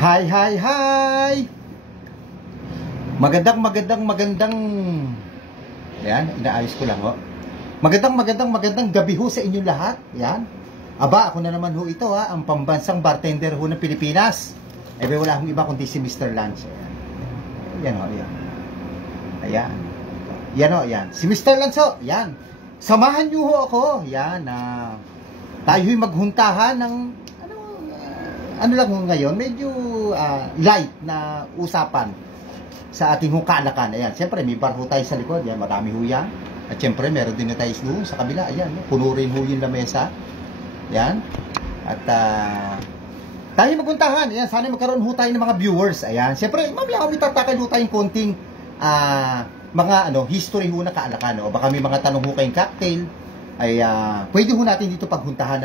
Hi, hi, hi! Magandang yan, inaayos ko lang ho. Magandang gabi ho sa inyong lahat. Yan. Aba, ako na naman ho ito ha, ang pambansang bartender ho ng Pilipinas. Wala akong iba kundi si Mr. Lance. Yan ho, yan. Ayan. Yan ho, yan. Si Mr. Lance ho, yan. Samahan niyo ho ako. Yan, tayo'y maghuntahan ng ano lang ho ngayon, medyo light na usapan sa ating hukalakan. Ayan, siyempre may bar ho tayo sa likod, yan, marami ho yan. At siyempre meron din na tayo doon sa kabila, ayan, puno rin ho yung lamesa. Yan. At tayo maguntahan, ayan, sana magkaroon ho tayo ng mga viewers. Ayan, siyempre mamaya kami tatakal ho tayong konting mga history ho na kaalakan. O baka may mga tanong ho kayong cocktail, ay pwede ho natin dito paghuntahan,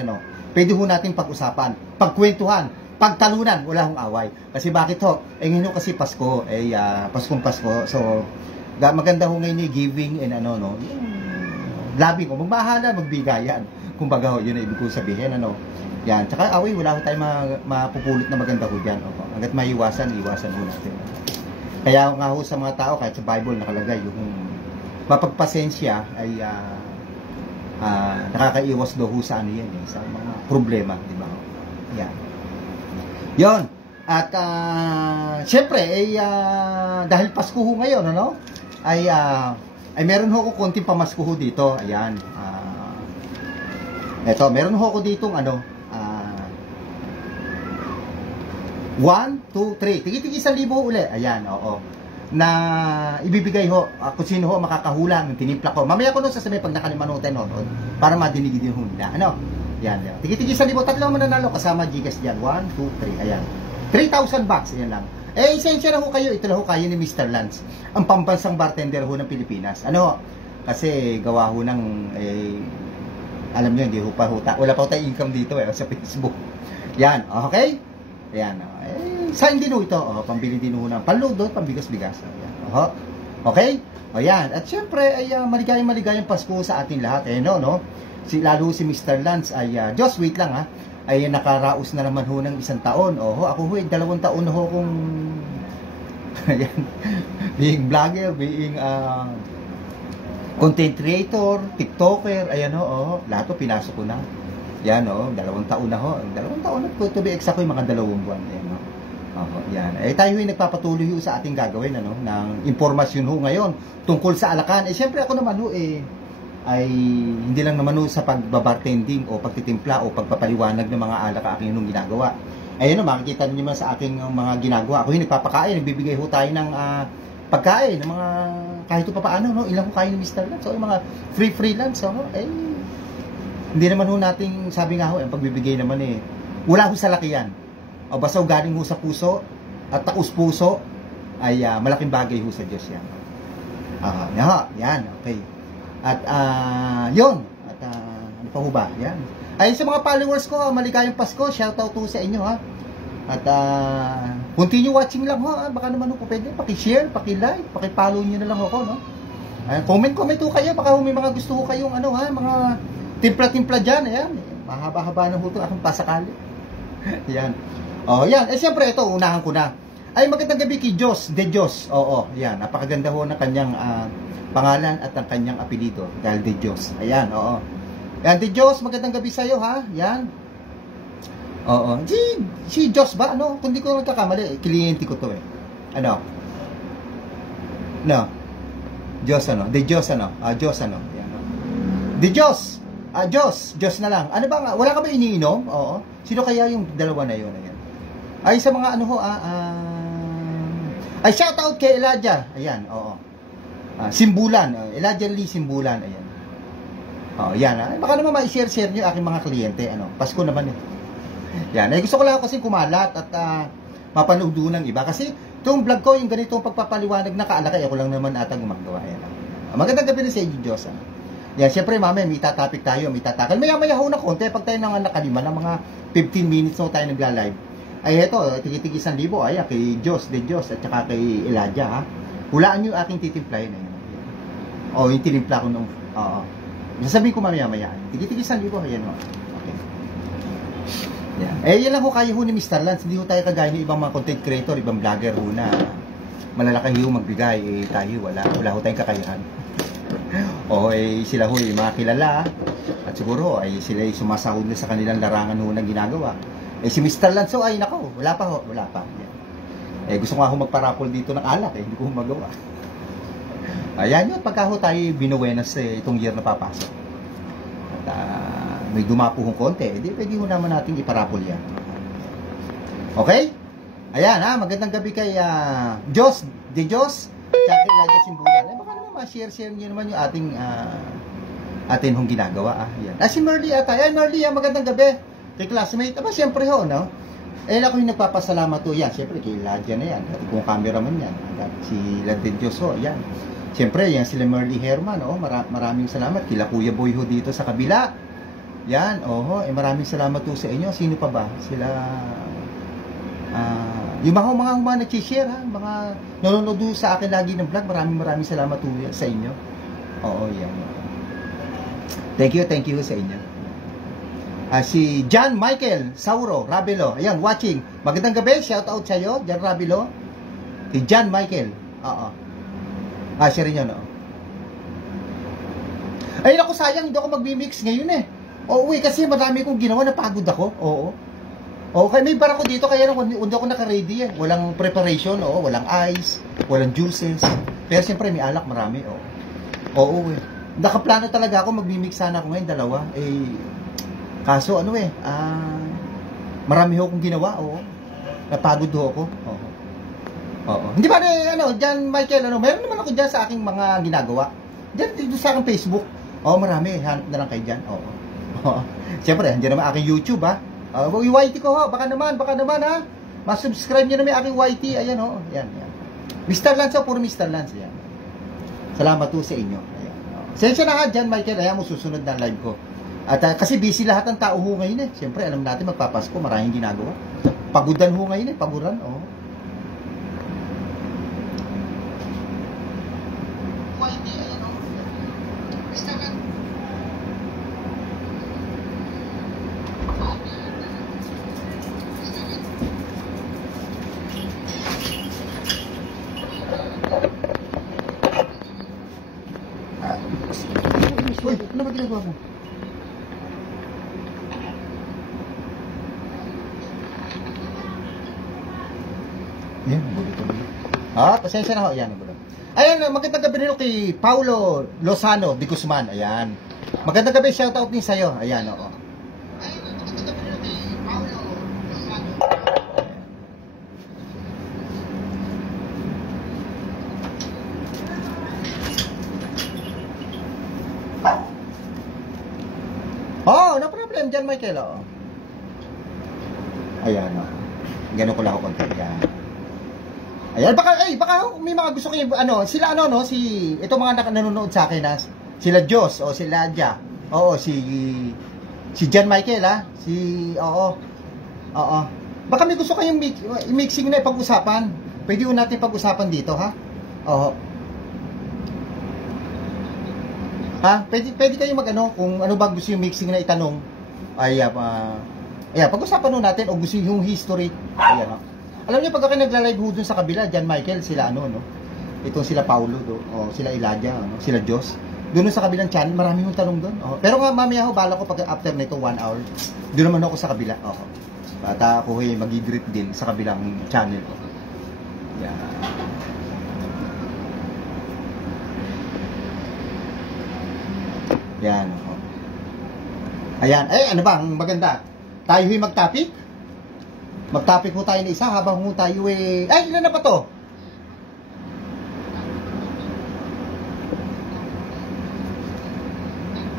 pwede ho natin pag-usapan, pagkwentuhan, pagtalunan, wala hong away. Kasi bakit ho? Ngayon kasi Pasko, Paskong Pasko. So, maganda ho ngayon giving and loving o magmahala, magbigayan. Kumbaga ho, yun ang ibig ko sabihin, Yan, tsaka away, wala ho tayo mapupulot na maganda ho dyan. Hanggat maiwasan ho natin. Kaya nga ho sa mga tao, kahit sa Bible nakalagay, yung mapagpasensya ay nakakaiwas daw ho sa yan, sa mga problema, di ba? Yan. Yon. At syempre dahil Pasko ho ngayon, ay meron ho ako konting pamasko ho dito. Ayan. Eto, meron ho ako ditong 1, 2, 3. Tigi-tigi 1,000 uli. Ayan, oo. Na ibibigay ho kung sino ho makakahula ng tinimpla ko. Mamaya ko no sasabihin pag nakalimanutan ho para madinig din ho nila. Yan. Tigi-tigi 1,000, tatlo mananalo kasama Gcash diyan. 1, 2, 3. Ayan. 3,000 bucks, ayan lang. Isensya na ho kayo, ito na ho kayo ni Mr. Lance, ang pambansang bartender ho ng Pilipinas. Kasi gawa ho ng alam niyo hindi ho pa wala pa ho tayong income dito sa Facebook. Yan, okay? Ayan. Saan din ho ito? Pambili din ho ng panluto, pambigas-bigas. Ayan. Okay? Ayan. At syempre ay maligayang Pasko sa ating lahat. Lalo si Mr. Lance ay just wait lang ay nakaraos na naman ho ng 1 taon. Ako ho 2 taon na ho kung ayan, being vlogger, being content creator, TikToker, ayan lahat ho pinasok ko na. Yan 2 taon na ho. 2 taon na to be exact yung mga 2 buwan. Ayan yan. Tayo ay nagpapatuloy ho sa ating gagawin ng impormasyon ho ngayon tungkol sa alakan. Siyempre ako naman ho ay hindi lang naman sa pagbabartending o pagtitimpla o pagpapaliwanag ng mga alak aking ginagawa. Ayun makikita niyo naman sa aking mga ginagawa. Ako yung nagpapakain, nagbibigay ho tayo ng pagkain, ng mga kahit pa paano, ilang ho kayo ni Mr. Lance. So, yung mga freelance, hindi naman ho nating, sabi nga ho, ang pagbibigay naman wala ho sa lakihan. O basta galing ho sa puso at taus puso, ay malaking bagay ho sa Diyos yan. Yan, okay. At yun. At ano pa ho ba? Yan. Ay sa mga followers ko, maligayang Pasko. Shoutout to sa inyo At continue watching lang Baka naman po pwede paki-share, paki-like, paki-follow niyo na lang ako, comment ho kayo. Baka may mga gusto ho kayong mga timpla-timpla diyan, ayan. Mahaba-haba na ho 'to akong pasakali. Yan. Yan. Siyempre ito unahan ko na. Ay magandang gabi kay Diyos, De Diyos. Yan. Napakaganda ho ng kanyang pangalan at ang kanyang apelido dahil De Diyos. Ayan, Yan, De Diyos, magandang gabi sa iyo, Yan. Si Diyos ba? Kung di ko nagkakamali, kliyente ko to Diyos, De Diyos, Diyos, Yan. De Diyos. Diyos na lang. Ano ba? Wala ka ba iniinom? Sino kaya yung dalawa na yun? Ayan. Ay, sa mga ay, shout out kay Elijah. Ayan, Simbulan, Elijah Lee Simbulan, ayan. Yan, baka naman ma-share niyo aking mga kliyente, Pasko naman Yan, gusto ko lang kasi kumalat at mapanood doon ng iba kasi itong vlog ko, yung ganitong pagpapaliwanag na kaalakay, ako lang naman ata gumagawa. Magandang gabi rin sa inyo, Diyos. Yan, syempre mamaya may tatapik tayo, may tatakal. Maya-maya ho na konti, pag tayo nang nakalima ng mga 15 minutes na tayo nagla-live. Ay, eto, tigi-tigi 1,000, kay Diyos, De Diyos, at saka kay Elijah, Hulaan nyo yung aking titimplahin yung tinimpla ko nung, sasabihin ko mamaya-maya. Tigi-tigi 1,000, ayan Okay. Yan. Yan lang ho kaya ho ni Mr. Lance. Hindi ho tayo kagaya ng ibang mga content creator, ibang vlogger ho na malalaki ho magbigay. Tayo wala ho tayong kakayahan. Sila ho mga kilala. At siguro sila sumasahod na sa kanilang larangan ho ng ginagawa. Si Mr. Lance ay nako, wala pa. Yan. Gusto ko nga ho magparapol dito ng alak, hindi ko magawa. Ayan yun, pagka ho tayo binuwenas itong year na papasok. At may dumapo hong konti, pwede ho naman natin iparapol yan. Okay? Ayan magandang gabi kay Diyos, tsaka kay Nadia Simbulan. Baka naman ma-share nyo naman yung atin hong ginagawa. Ayan. Si Merly ata. Merly, magandang gabi. Kay classmate. Siyempre ho, no? Ako yung nagpapasalamat ho. Yan, siyempre kay Nadia na yan. At kung cameraman yan. Si Laden Diyos ho. Yan. Siyempre, yan sila Merly Herman. Maraming salamat. Kila Kuya Boy ho dito sa kabila. Yan. Maraming salamat ho sa inyo. Sino pa ba? Sila... yung mga nag-share mga nanonood sa akin lagi ng vlog, maraming salamat po sa inyo. Yan. Thank you sa inyo. Si John Michael Sauro Rabelo, ayan, watching. Magandang gabi, shout out sa iyo, John Rabelo. Si John Michael. Share niyo, no? Ay, naku, sayang, hindi ako mag-mix ngayon kasi marami kong ginawa, napagod ako. Okay, may bar ako dito kaya hindi ako naka-ready Walang preparation, walang ice, walang juices. Pero siyempre may alak marami, Nakaplano talaga ako, magmi-mix sana ako ngayon, dalawa. Kaso marami akong ginawa, Napagod ako. Hindi ba John Michael, meron naman ako diyan sa aking mga ginagawa. Diyan dito sa aking Facebook. Marami, hanap na lang kayo diyan. Siyempre, nandiyan naman aking YouTube, yung YT ko baka naman mas-subscribe nyo naman yung aking YT, ayan yan. Mr. Lance puro Mr. Lance, yan. Salamat po sa inyo, ayan. Sensya na dyan, Michael, ayan mo susunod na live ko. At kasi busy lahat ng tao ho ngayon siyempre, alam natin magpapasko, maraming ginagawa. Pagudan ho ngayon paguran, YT, ayan Mr. Lance. Ano ba ginagawa mo? Yan, bulito. Pasensya na ho. Ayan, bulito. Ayan, magandang gabi rin kay Paulo Lozano de Guzman. Ayan. Magandang gabi, shoutout din sa'yo. Ayan, Ayan, magandang gabi rin kay Paulo Lozano. No problem dyan, Michael, Ayan, Ganun ko lang ako konti. Ayan, baka may mga gusto kayo, sila, ito mga nanonood sa akin, sila Diyos, sila Adja, si John Michael, baka may gusto kayong mixing na pag-usapan, pwede ko natin pag-usapan dito, pwede kayo kung ano ba gusto yung mixing na itanong, pag-usapan nun natin, o gusto yung history, Alam niyo, pagka nagla-live ho dun sa kabila, John Michael, sila itong sila Paulo, sila Elijah, sila Diyos, doon sa kabilang channel, marami yung tanong doon. Pero nga, mamaya bala ko pag after nito, 1 hour, doon naman ako sa kabila. At ako mag-greet din sa kabilang channel. Yan. Ayan. Ano ba? Ang maganda. Tayo mag-topic? Mag-topic mo tayo na isa habang mo tayo ilan na pa to?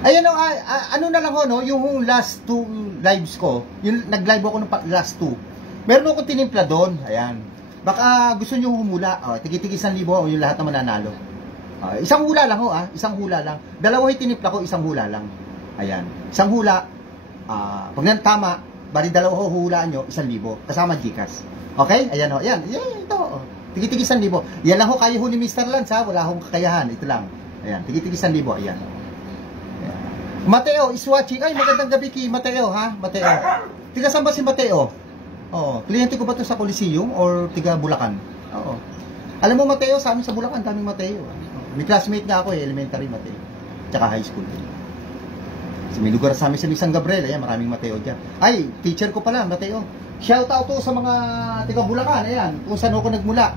Ayan ano na lang yung last 2 lives ko, yung nag-live ako ng last 2. Meron akong tinimpla doon, ayan. Baka gusto niyo humula, tigi-tigi 1,000 yung lahat na mananalo. Isang hula lang isang hula lang. Dalawa yung tinimpla ko, isang hula lang. Ayan. Isang hula, pag tama, bali dalawa huhulaan nyo, 1,000. Kasama Gcash. Okay? Ayan ayan. Ito. Tigi-tigi 1,000. Yan lang kaya ho ni Mr. Lance wala akong kakayahan. Ito lang. Ayan. Tigi-tigi 1,000. Ayan. Mateo is watching. Ay, magandang gabi kay Mateo, Mateo. Tiga saan ba si Mateo? Oo. Kliyente ko ba to sa Coliseum or tiga Bulacan? Oo. Alam mo Mateo, sa amin sa Bulacan, daming Mateo. May classmate nga ako elementary Mateo. Tsaka high school. So, may lugar sa amin sa San Gabriel, ayan, maraming Mateo dyan. Ay, teacher ko pala, Mateo. Shout out to sa mga tiga Bulacan, ayan, kung saan ako nagmula.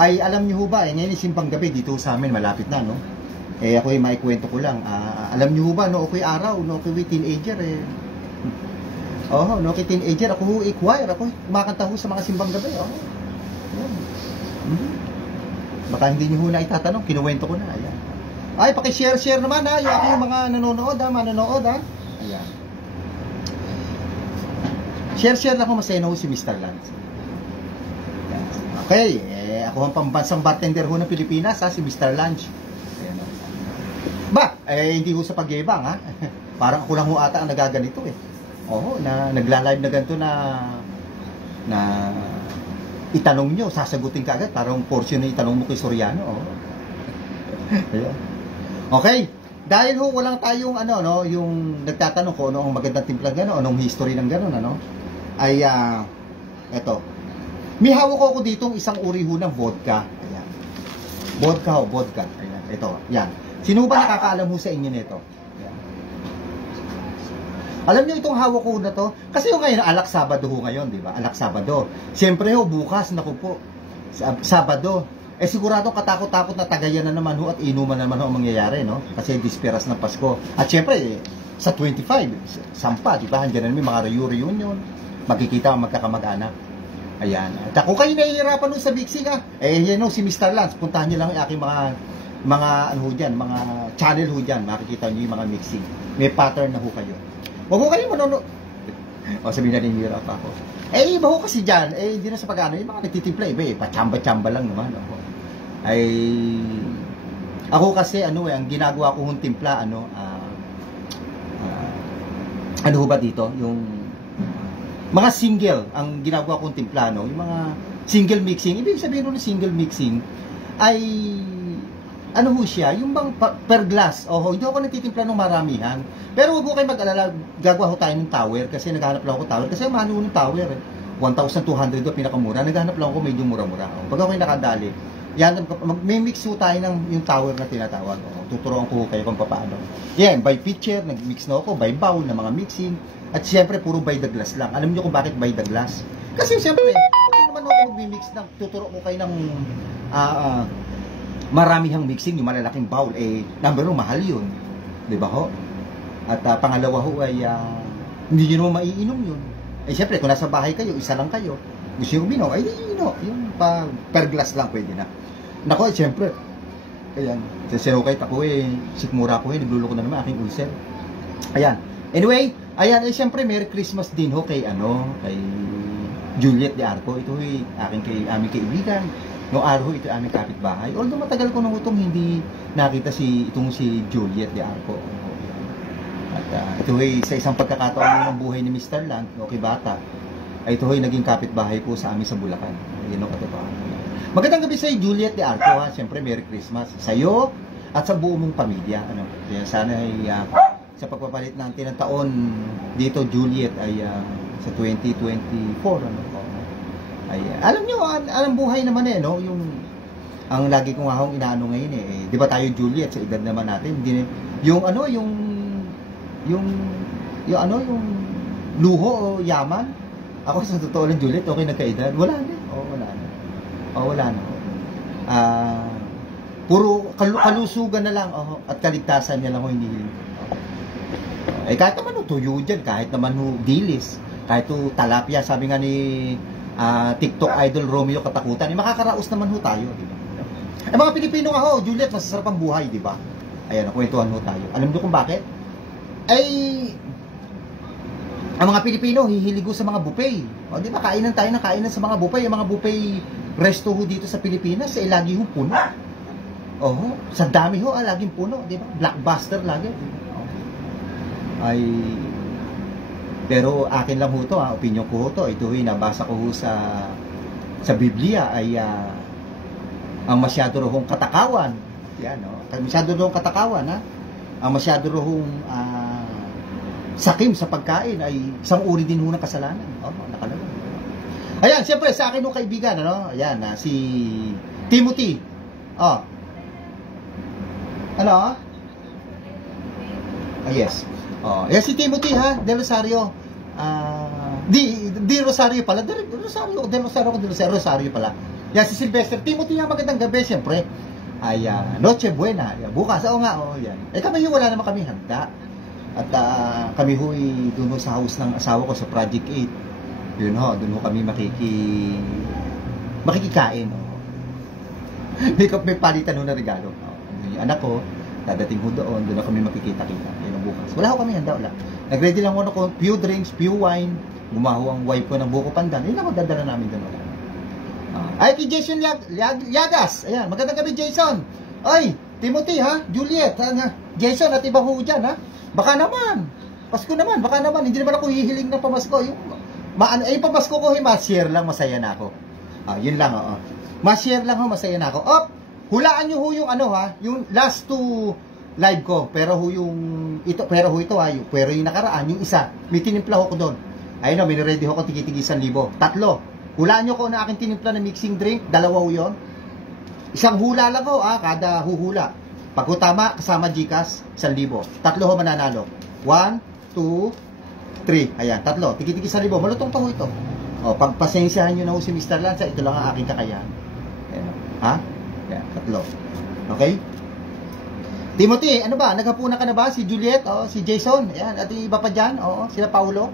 Ay, alam niyo ho ba, ngayon isimpang gabi dito sa amin, malapit na, no? Ako maikwento ko lang. Alam niyo ho ba, no, ako'y araw, no, ako'y teenager, no, ako'y teenager, ako choir, ako kumakanta ho sa mga simbang gabi, Baka hindi niyo ho na itatanong, kinuwento ko na, ayan. Ay, paki-share naman yung aking mga nanonood manonood Ayan. Share lang kung masaya na ho si Mr. Lance. Okay, ako ang pambansang bartender ho ng Pilipinas, si Mr. Lance. Ayan. Ba, hindi ho sa pagyebang, Parang ako lang ho ata ang nagaganito, na nagla-live na ganito na itanong nyo, sasagutin ka agad, parang portion na itanong mo kay Soriano, Ayan. Okay, dahil ho walang tayong yung nagtatanong ko ano ang magandang timpla gano'n, anong history ng gano'n, ay eto. May hawak ko ditong isang uri ho ng vodka. Ayan. Vodka. Ayan, ito. Yan. Sino ba nakakaalam ho sa inyo nito? Ayan. Alam niyo itong hawak ko na to? Kasi yung ngayon, alak Sabado ho ngayon, di ba? Alak Sabado. Siyempre ho, bukas, naku po, Sabado. Sigurado katakot-takot na tagayan na naman ho at inuman na naman ho ang mangyayari, no? Kasi disperas ng Pasko. At syempre, sa 25, sampa, di ba? Handiyan na namin mga reunion, magkikita ang magkakamag-anak. Ayan. At kung kayo nahihirapan nun sa mixing, yan ho, si Mr. Lance, puntahan nyo lang yung aking mga ano ho dyan, mga channel ho dyan, makikita nyo yung mga mixing. May pattern na ho kayo. Huwag ho kayo manonood. Sabihin na nahihirap ako. Iba ho kasi dyan, hindi na sa pag-ano, yung mga nagtitimpla, iba pachamba-chamba lang naman, ako kasi, ang ginagawa ko hong timpla, ano ho ba dito, yung mga single, ang ginagawa kong timpla, yung mga single mixing, ibig sabihin ng single mixing, ay, ano ho siya, yung bang per glass, hindi ako nagtitimpla ng maramihan, pero huwag ho kayo mag-alala, gagawa ho tayo ng tower, kasi naghahanap lang ako tower, kasi mahal ho ng tower, 1,200 do pinakamura, naghahanap lang ako medyo mura-mura, pag ako nakadali, yan, may mix ho tayo ng yung tower na tinatawag, tuturuan ko kayo kung paano, yan, by pitcher, nag-mix na ako, by bowl, na mga mixing, at siyempre, puro by the glass lang, alam niyo kung bakit by the glass, kasi siyempre, hindi naman ako mag-mix ng, tuturo ko kayo ng, maramihang mixing, yung malalaking bowl, number 1, mahal yun. Di ba ho? At pangalawa ho ay, hindi nyo naman maiinom yun. Siyempre, kung nasa bahay kayo, isa lang kayo, gusto nyo uminom, yung per glass lang pwede na. Nako, siyempre, ayan, sasirokait ako sikmura ko nagluloko na naman aking ulcer. Ayan, anyway, ayan, siyempre, Merry Christmas din ho kay, kay Juliet de Arco. Ito aming kaibigan. Noong araw ito aming kapitbahay. Although matagal ko nang itong hindi nakita si Juliet de Arco. At ito sa isang pagkakataon ng buhay ni Mr. Land, okay bata, ay ito naging kapitbahay po sa amin sa Bulacan. Yun ang katotohanan. Magandang gabi sa Juliet de Arco, Siyempre, Merry Christmas sa iyo at sa buong mong pamilya. Kaya sana ay sa pagpapalit natin ng taon dito, Juliet, ay sa 2024, ay, alam nyo, alam buhay naman yung ang lagi kong ahong inaano ngayon di ba tayo Juliet sa edad naman natin, yung luho o yaman, ako sa totoo lang Juliet, okay nagkaedad, wala na, puro kalusugan na lang at kaligtasan niya lang hinihiling. Kahit naman tuyo dyan, kahit naman dilis, kahit talapia, sabi nga ni TikTok idol Romeo Katakutan, makakaraos naman ho tayo, di ba? Mga Pilipino nga Juliet, masasarap ang buhay, di ba? Ayan, kwentuhan ho tayo. Alam niyo kung bakit? Ang mga Pilipino hihiligo sa mga buffet. Di ba? Kainan sa mga buffet. Yung mga buffet resto ho dito sa Pilipinas, lagi ho puno. Sa dami ho, laging puno, di ba? Blockbuster lagi. Pero akin lang ho to, opinion ko ho to. Ito nabasa ko ho sa Biblia ay ang masyado rohong katakawan. Yan, masyado rohong katakawan, ang masyado rohong sakim sa pagkain ay isang uri din ho ng kasalanan. Nakalagay. Ayan, siyempre sa akin ng kaibigan, ano? Ayan, si Timothy. Ano? Yes. Ayan si Timothy ha, Del Rosario. Di Rosario pala. Del Rosario pala. Yan si Sylvester. Timothy nga, magandang gabi, siyempre. Ayan, Noche Buena. Ayan, bukas, yan. Kami wala naman kami handa. At kami huy doon sa house ng asawa ko sa Project 8. Yun ho, doon ho kami makikikain. May palitan ho na regalo. Yung anak ko, dadating ho doon na kami makikita-kita. Yun ang bukas. Wala ho kami handa, wala. Nag-ready lang ho ako, few drinks, few wine. Gumaho ang wife ko ng buko pandan. Yun ako dadala namin doon. Ay, kay Jason Yagas. Ayan, magandang gabi, Jason. Ay, Timothy, ha? Juliet, ha? Jason, at iba ho dyan, ha? Baka naman. Pasko naman, baka naman. Hindi naman ako hihiling ng pamasko. Yung pamasko ko, ma-share lang, masaya na ako. Yun lang, ma-share lang ho, masaya na ako. Hulaan nyo ho yung yung last 2 live ko. Pero ho ito, pero yung nakaraan, yung isa, may tinimpla ho ko doon. Ayun o, miniready ho ko tigi-tigi 1,000. 3. Hulaan nyo ko na aking tinimpla na mixing drink. 2 ho yun. Isang hula lang ho, kada huhula. Pag tama, kasama Gcash, 1,000. 3 ho mananalo. 1, 2, 3. Ayan, 3. Tigi-tigi 1,000. Malutong pa ho ito. Pagpasensyahan nyo na ho si Mr. Lanza. Ito lang ang aking kakayahan. Ayan. Ayan, 3. Okay? Timothy, ano ba? Naghapunan ka na ba? Si Juliet, si Jason. Ayan, at yung iba pa dyan. Sila Paulo.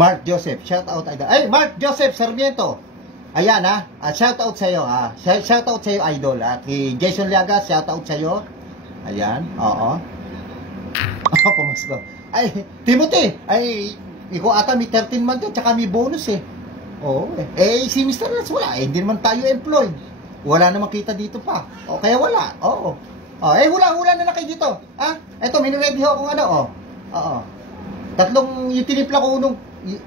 Mark Joseph, shout out idol. Ay, Mark Joseph Sarmiento. Ayan shout out sa iyo shout out sa iyo idol. Kay Jason Liaga, shout out sa iyo. Ayan, pumasko. Ay, Timothy, ay ikaw ata may 13 month at saka may bonus eh. Si Mr. Lance wala, hindi naman tayo employed. Wala namang kita dito pa. Kaya wala. Hula-hula na kayo dito. Eto, mini-ready ho akong tatlong yung tinimpla ko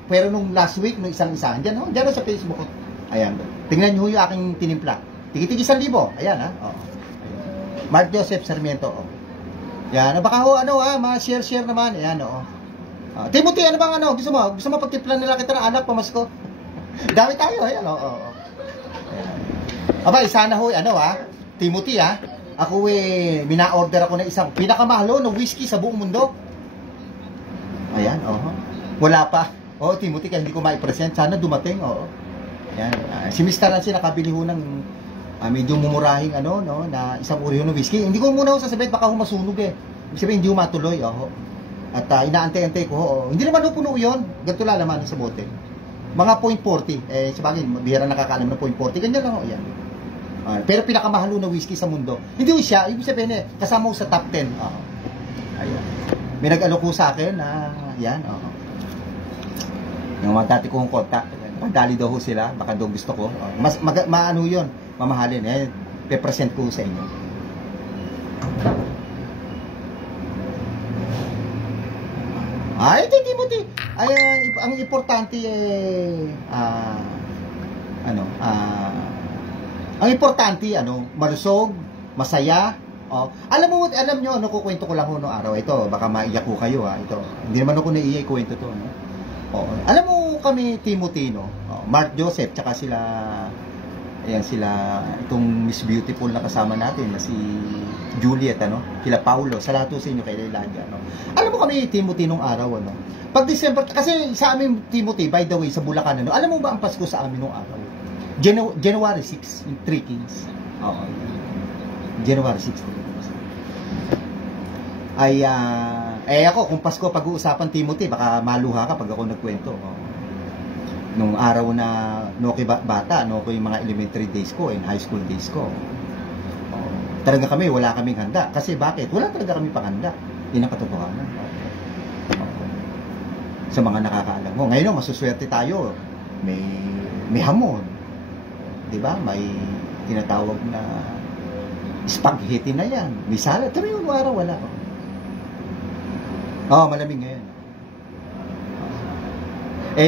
pero nung last week, nung isang-isa, dyan sa Facebook. Ayan. Tingnan nyo yung aking tinimpla. Tigi-tigi 1,000. Ayan, Ayan. Mark Joseph Sarmiento, Yan. Baka ma-share naman. Ayan, Timothy, ano bang Gusto mo? Gusto mo pagtimplan nila kita ng anak, pamasko? Dami tayo, ayan, Abay, sana Timothy, ako mina-order ako ng isang pinakamahalo na whiskey sa buong mundo. Ayan, wala pa. Timothy, kaya hindi ko ma-present. Sana dumating, Ayan. Si Mr. Nancy nakabili ho ng medyo mumurahing na isang uri ho ng whiskey. Hindi ko muna ho sasabihin, baka ho masunog eh. Ibig sabihin, hindi ho matuloy, At inaantay-antay ko, hindi naman ho puno yun. Ganito lang naman sa bote. Mga 0.40. Sabagay, bihira nakakaalam na 0.40. Ganyan lang ho, yan. Pero pinakamahalo na whiskey sa mundo. Hindi ho siya, ibig sabihin kasama ho sa top 10. Ayan. May nag-alok ho sa akin na, yan, yung mga dati kong kontak, madali daw ho sila, baka daw gusto ko. Maano yun, mamahalin. Pe-present ko sa inyo. Timothy. Ang importante ang importante, malusog, masaya. Alam nyo, kukwento ko lang ho noong araw. Ito, baka maiyak ko kayo, Ito, hindi naman ako naiiyak kwento to, alam mo kami, Timothy, Mark Joseph, tsaka sila, itong Miss Beautiful na kasama natin, na si Juliet, kila Paulo, sa lahat sa inyo, kay Leilania, Alam mo kami, Timothy, nung araw, pag December, kasi sa amin, Timothy, by the way, sa Bulacan, alam mo ba ang Pasko sa amin nung araw? January 6, yung 3 Kings. January 16. Ay, ako, kung Pasko pag-uusapan Timothy, baka maluha ka pag ako nagkwento. Nung araw na Noki bata, Noki yung mga elementary days ko and high school days ko. Talaga kami, wala kaming handa. Kasi bakit? Wala talaga kami panghanda. Yun ang katotohanan. Sa mga nakakaalam mo. Ngayon, masuswerte tayo. May hamon. Diba? May tinatawag na spaghetti na yan. May salad. Pero yung araw, wala. Malamig ngayon.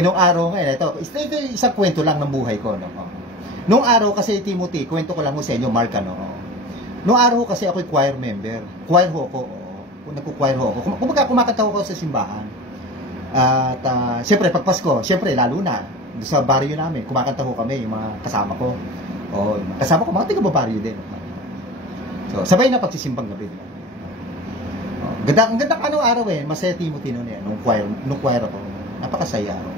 Nung araw ngayon, ito isang kwento lang ng buhay ko. No? Nung araw kasi, Timothy, kwento ko lang sa inyo, Mark, nung araw kasi ako'y choir member. Choir ho ako. Nagko-choir ho ako. Kumbaga, kumakanta ko sa simbahan. At, siyempre, pag Pasko, siyempre, lalo na, sa baryo namin, kumakanta ho kami, yung mga kasama ko. Yung kasama ko, mga tiga-baryo din. So, sabay na pagsisimbang gabi. Ang ganda araw masaya Timothy noon nung choir ako. Napakasaya ako.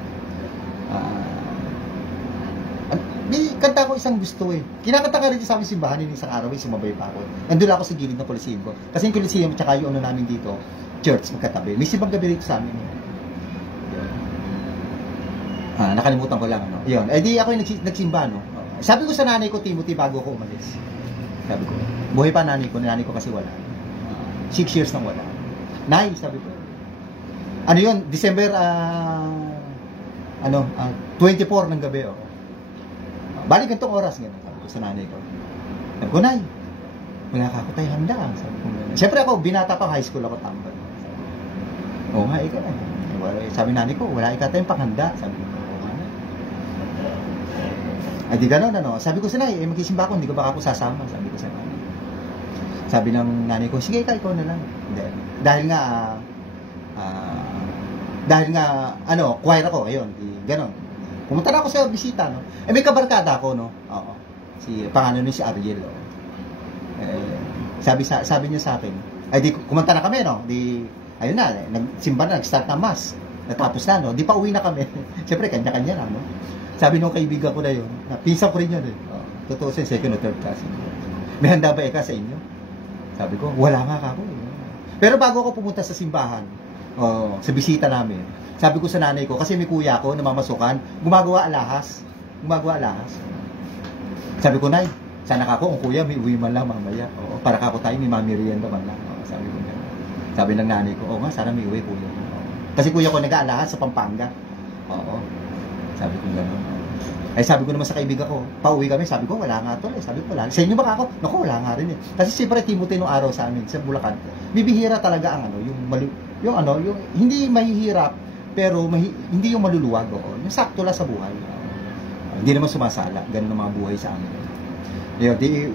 May kanta ko isang gusto Kinakanta ka rin sa aming simbahan yung isang araw sumabay pa ako. Nandun ako sa gilid ng Coliseum ko. Kasi yung Coliseum at saka yung namin dito, church, magkatabi. May simbang gabi rito sa amin. Nakalimutan ko lang. Yun. Di ako yung nagsimba. Sabi ko sa nanay ko, Timothy, bago ako umalis. Sabi ko, buhay pa nanay ko kasi wala. 6 years nang wala. Nay, sabi ko. Ano yun? December 24 ng gabi. Balik ganitong oras. Sabi ko sa nanay ko. Sabi ko, Nay, wala ka ako tayo handa. Sabi ko, siyempre ako, binata pa high school ako tambal. Oo nga, ikaw. Sabi nanay ko, wala ikaw tayong panghanda. Sabi ko, ay di gano'n, Sabi ko sa nanay, magsisimba ako, hindi ko baka ako sasama. Sabi ko sa nanay. Sabi ng nanay ko, sige ikaw na lang. Dahil nga, choir ako, ayun, gano'n. Pumunta na ako sa bisita, may kabarkada ako, Oo. Pangalan niya si Ariel, sabi niya sa akin, ay di, kumanta na kami, ayun na, nagsimba na, nag-start na mass. Natapos na, di pa uwi na kami. Siyempre, kanya-kanya na, Sabi nung kaibigan ko na yun, pinsan ko rin yun, Totoo siya, second o third class. May handa ba sa inyo? Sabi ko, wala nga ako. Pero bago ako pumunta sa simbahan, sa bisita namin, sabi ko sa nanay ko, kasi may kuya ko, namamasukan, gumagawa alahas. Sabi ko, Nay, sana ako, ang kuya, may uwi man lang mamaya. Para kako tayo, may mamirienda man lang. Sabi ko, sabi ng nanay ko, nga, sana may uwi, kuya. Kasi kuya ko nag-aalahas sa Pampanga. Sabi ko gano'n. Ay sabi ko naman sa kaibigan ko, pauwi kami, sabi ko wala nga to. Sabi ko wala. Sa inyo ba ako? Naku, wala nga rin Kasi siyempre Timothy nung araw sa amin sa Bulacan, bibihira talaga ang yung hindi mahihirap pero hindi yung maluluwag yung sakto lang sa buhay. Hindi naman sumasala, ganun ang mga buhay sa amin.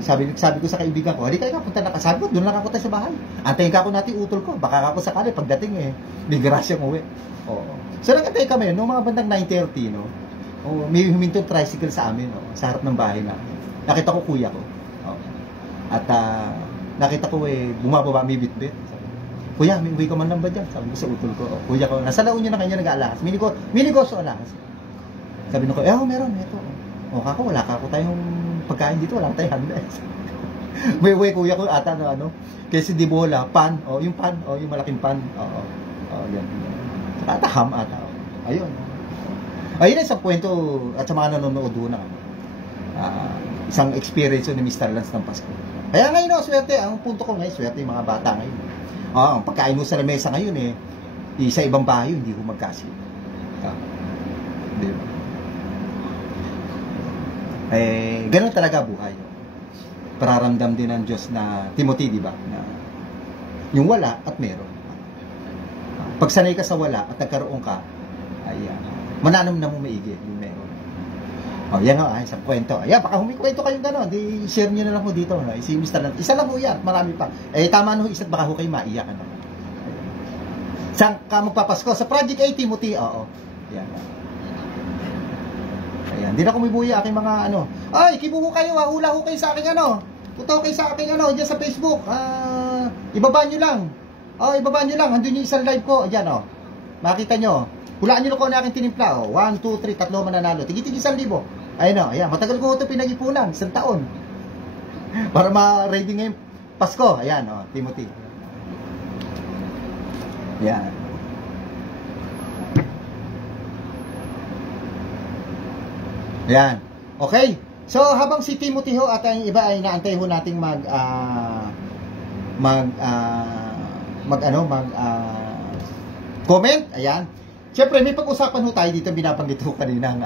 Sabi ko sa kaibigan ko, halika ka punta na ka. Sabi ko, doon lang ako tayo sa bahay. Antayin ka ako natin utol ko. Baka ako sakali pagdating may grasyang uwi. So nagantay kami, noong mga bandang 9:30, may humintong tricycle sa amin, sa harap ng bahay namin. Nakita ko kuya ko. At nakita ko bumababa, may bitbit. Kuya, may uwi ka man lang ba dyan? Sabi ko sa utol ko. Kuya ko, nasa laon niya na kanya nag-aalahas. Minigosyo alahas. Sabi ko, meron, ito. Kako, wala kako tayong pagkain dito, wala tayong handa. May kuya ko ata kasi di bola, pan, yung pan, yung malaking pan. Yan. Saka ata. Ayun. Ayun isang kwento at sa mga nanonood doon isang experience ni Mr. Lance ng Pasko. Kaya ngayon, swerte. Ang punto ko ngayon, swerte yung mga bata ngayon. Ang pagkain mo sa lamesa ngayon, sa ibang bahay, hindi ko magkasya. Diba? Ganun talaga buhay. Pararamdam din ng Diyos na Timothy, di ba? Na yung wala at meron. Pag sanay ka sa wala at nagkaroon ka, mananam na mo maigi yung meron. Yan isang kwento. Baka humikwento kayong gano'n. Di share nyo na lang po dito. Si Mr. Lance. Isa lang po yan. Marami pa. Tama isa't baka ho kayo maiyak. Saan ka magpapasko? Sa Project A, Timothy. Yan. Ayan. Di na kumibuya aking mga Ay, kibuho kayo hula ho kayo sa aking Totoo kayo sa aking dyan sa Facebook. Ibaba nyo lang. Ibaba nyo lang. Andun yung isang live ko. Ayan makita nyo. Hulaan nyo lang ko na aking tinimpla. 1, 2, 3, 3 mananalo. Tigi-tigi 1,000. Ayan. Matagal ko ito pinag-ipunan. 1 taon. Para ma-ready ngayon. Pasko, ayan, oh, Timothy. Yan. Yan. Okay. So, habang si Timothy ho at ang iba ay naantay ho nating comment. Ayan. Siyempre, may pag-usapan ho tayo dito, binabanggit ho kanina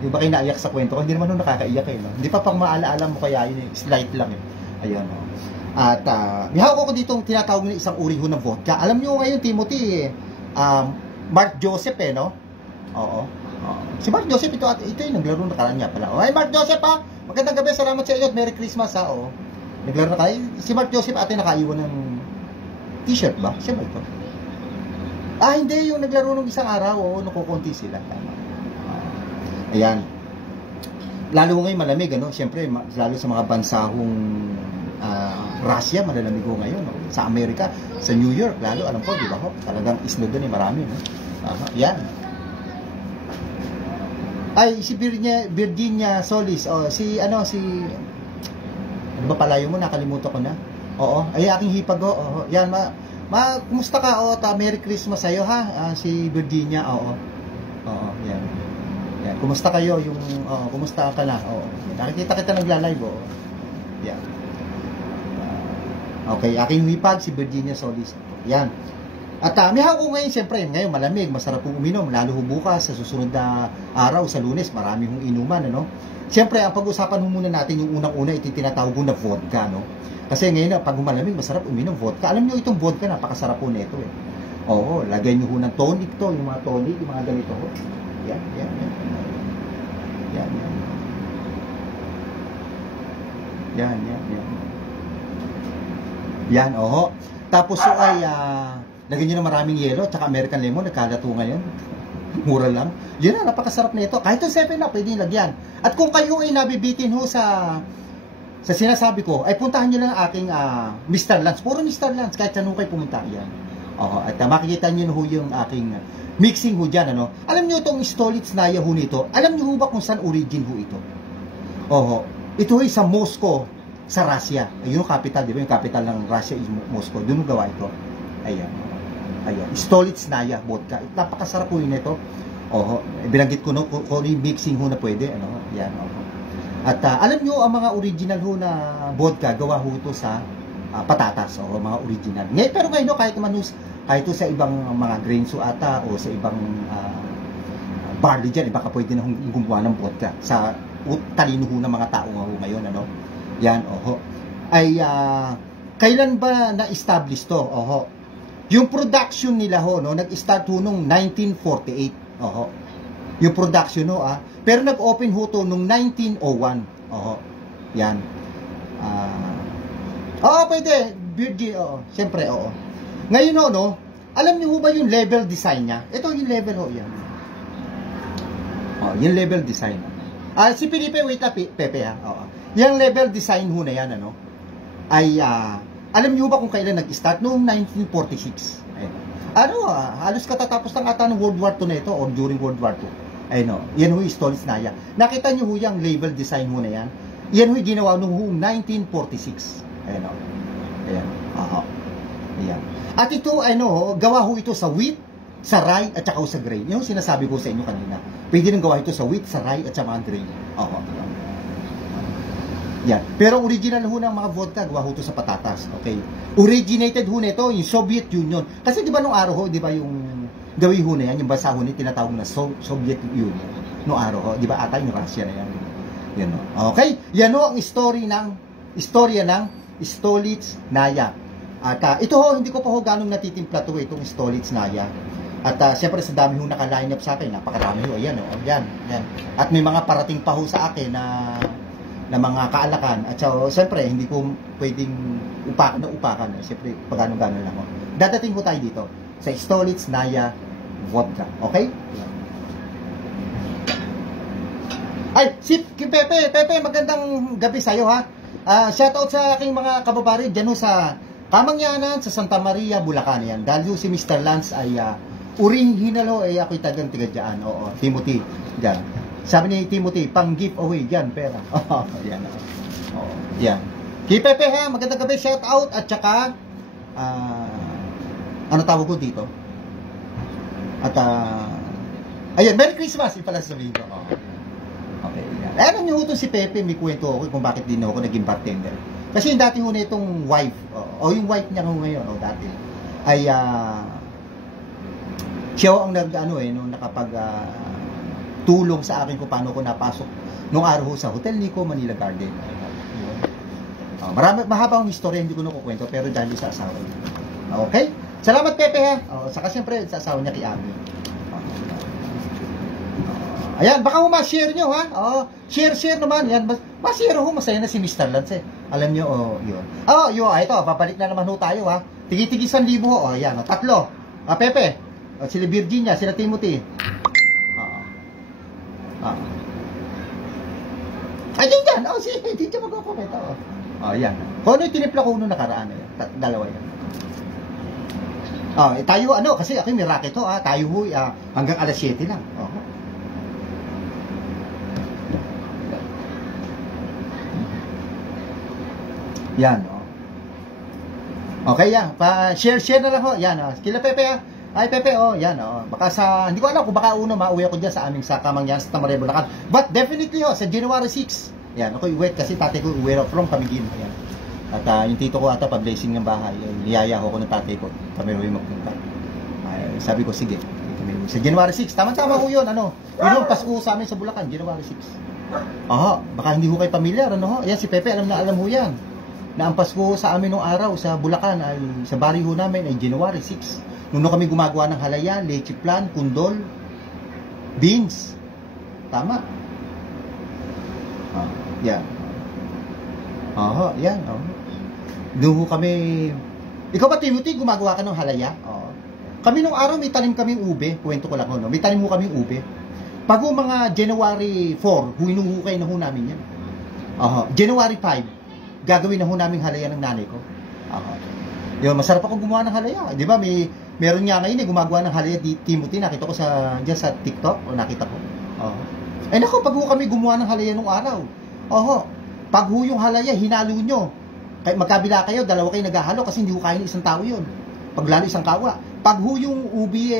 yung ba kayo naiyak sa kwento ko, hindi naman ho nakakaiyak no? Hindi pa pang maalaala mo kaya yun, slight lang Ayan ho. At may hawak ko dito tinatawag ng isang uri ho ng vodka. Alam nyo ngayon, Timothy, Mark Joseph no? Oo. Si Mark Joseph, ito yung naglaro na kalan niya pala. Ay, Mark Joseph magandang gabi, salamat sa iyo at Merry Christmas Naglaro na kayo. Si Mark Joseph ate nakaiwan ng t-shirt ba? Siya ba ito? Hindi, yung naglaro ng isang araw, nakukunti sila. Ayan. Lalo ngayon malamig, siyempre, lalo sa mga bansahong Russia, malalamig ho ngayon. Sa Amerika, sa New York, lalo, alam ko, di ba ho? Talagang snow doon marami. Yan. Ay, si Virginia Solis, ano ba palayo mo, nakalimutan ko na. Oo, ay aking hipag yan, kumusta ka? Merry Christmas sa'yo ha, si Virginia, oo, yan. Yan, kumusta kayo, kumusta ka na, nakikita kita nagla-live, yan. Okay, aking hipag, si Virginia Solis, yan. At may hako ngayon, siyempre, ngayon malamig, masarap pong uminom, lalo bukas, sa susunod na araw, sa Lunes, marami hong inuman, Siyempre, ang pag-usapan muna natin, yung unang-una, ito tinatawag na vodka, Kasi ngayon, pag malamig, masarap uminom vodka. Alam nyo, itong vodka, napakasarap po nito, Oo, lagay nyo ng tonic to, yung mga tonic, yung mga ganito, Yan. Yan, Tapos ay, lagyan nyo ng maraming yelo, tsaka American lemon, nagkalato ngayon. Mura lang. Yun napakasarap na ito. Kahit yung 7-Up, pwede lagyan. At kung kayo ay nabibitin ho sa sinasabi ko, ay puntahan nyo lang ang aking Mr. Lance. Puro Mr. Lance, kahit saan ho kayo pumunta. Yan. At makikita nyo na ho yung aking mixing ho dyan. Alam nyo itong Stolits Naya ho nito, alam nyo ho ba kung saan origin ho ito? Ito ho sa Moscow, sa Russia. Ayun yung capital, di ba? Yung capital ng Russia is Moscow. Doon gawa ito. Ayan. Stolits Naya vodka. Napakasarap po yun ito. Binanggit ko kung yung mixing ho na pwede. Yan. At alam nyo, ang mga original ho na vodka, gawa ho ito sa patatas. Mga original. Pero ngayon, kahit sa ibang mga grains ho ata, o sa ibang barley dyan, iba ka pwede na gumawa ng vodka. Sa talino ho ng mga tao ngayon. Yan. Ay, kailan ba na-establish to? Yung production nila nag-start nung 1948. Yung production pero nag-open to nung 1901. Yan. Pwede. Virgin, siyempre, Ngayon alam niyo ba yung level design niya? Ito yung level yan. Yung level design. Si Felipe, wait up, Pepe Yung level design na yan, ay, alam niyo ba kung kailan nag-start? Noong 1946. Halos katatapos lang ata ng World War II na ito or during World War II. Yan yung Stolits Naya. Nakita niyo yung label design na yan? Yan yung ginawa noong 1946. Ayan. At ito, gawa ito sa wheat, sa rye, at saka sa grain. Yung sinasabi ko sa inyo kanina. Pwede nang gawa ito sa wheat, sa rye, at saka mga grain. Yan. Pero original ng mga vodka, gawa ito sa patatas. Okay. Originated nito yung Soviet Union. Kasi di ba nung araw di ba yung gawi na yan, yung bansa nito tinatawag na Soviet Union. Nung araw di ba ata yung Russia na yan. Yan Okay. Yan ang istorya ng Stolits Naya. At ito hindi ko pa ganong natitimpla itong Stolits Naya. At siyempre sa dami naka-line up sa akin, napakarami ayan yan. At may mga parating pa sa akin na mga kaalakan. At siyempre, hindi ko pwedeng upakan. Siyempre, pagano-gano lang Dadating tayo dito sa Stolits Naya Vodka. Okay? Ay, Pepe, magandang gabi sa'yo ha. Shoutout sa aking mga kababayan dyan sa Kamangyanan, sa Santa Maria, Bulacan yan. Dahil si Mr. Lance ay original ako'y taga dyan. Timothy, dyan. Sabi ni Timothy, pang giveaway yan, pera. Yan. Yan. Kay Pepe ha, magandang gabi, shout out, at saka, ano tawag ko dito? At, ayun, Merry Christmas, yung pala sabihin ko. Oh. Okay, yan. Alam niyo ito si Pepe, may kwento ako kung bakit din ako naging bartender. Kasi yung dati ho na itong wife, o yung wife niya ngayon, dati, ay, siya ang nakapag, tulong sa akin kung paano ko napasok nung araw sa Hotel Nico, Manila Garden. Mahaba ang istorya, hindi ko na kukwento, pero dahil sa asawa niya. Okay? Salamat, Pepe, ha? Saka siyempre, sa asawa niya kay Ami. Ayan, baka ma-share nyo, ha? Share naman. Yan, ma-share ho, masaya na si Mr. Lance, eh. Alam nyo, yun. Ito, babalik na naman ho tayo, ha? Tigi-tigi 1,000 ho, yan, 3. Pepe, sila Virginia, sila Timothy. Ayun yan, hindi siya mag-comment, yan. Kung ano yung tinipla ko nung nakaraan, dalawa yan. Tayo, kasi ako may racket ho, tayo ho, hanggang alas 7 lang. Yan, okay, yan. Share na lang ho. Yan, Kila Pepe, Ay, Pepe, yan, Baka hindi ko alam kung baka mauwi ako dyan sa aming sa Kamangyan, sa Tamaré, Bulacan. But definitely, sa January 6. Yan, ako wait kasi tatay ko uwi from Camiguin. Yan. At yung tito ko ata, pa-blessing ng bahay. Niyaya ko ng tatay ko. Kami rin magpunta. Sabi ko, sige. Sa January 6. Tama-tama ko yun, Yun yung Pasko sa amin sa Bulacan, January 6. Baka hindi ko kayo pamilyar, Yan, si Pepe, alam ho yan. Na ang Pasko sa amin nung araw sa Bulacan ay sa bariho namin ay January 6. Nung kami gumagawa ng halaya, leche plan, kundol, beans. Tama. Yan. Yan. Doon kami. Ikaw ba, Timothy, gumagawa ka ng halaya? Kami nung araw may tanim kaming ube. Kwento ko lang May tanim mo kaming ube. Pag mga January 4, hinuhukay na ho namin yan. January 5, gagawin na ho namin halaya ng nanay ko. Yun, masarap ako gumawa ng halaya. Di ba, meron nga ngayon gumagawa ng halaya di Timothy. Nakita ko dyan sa TikTok. Nakita ko. Naku, pag kami gumawa ng halaya nung araw. Pag yung halaya, hinalo nyo. Magkabila kayo, dalawa kayo naghahalo kasi hindi ko kaya ng isang tao yun. Pag lalo isang kawa. Pag yung ubi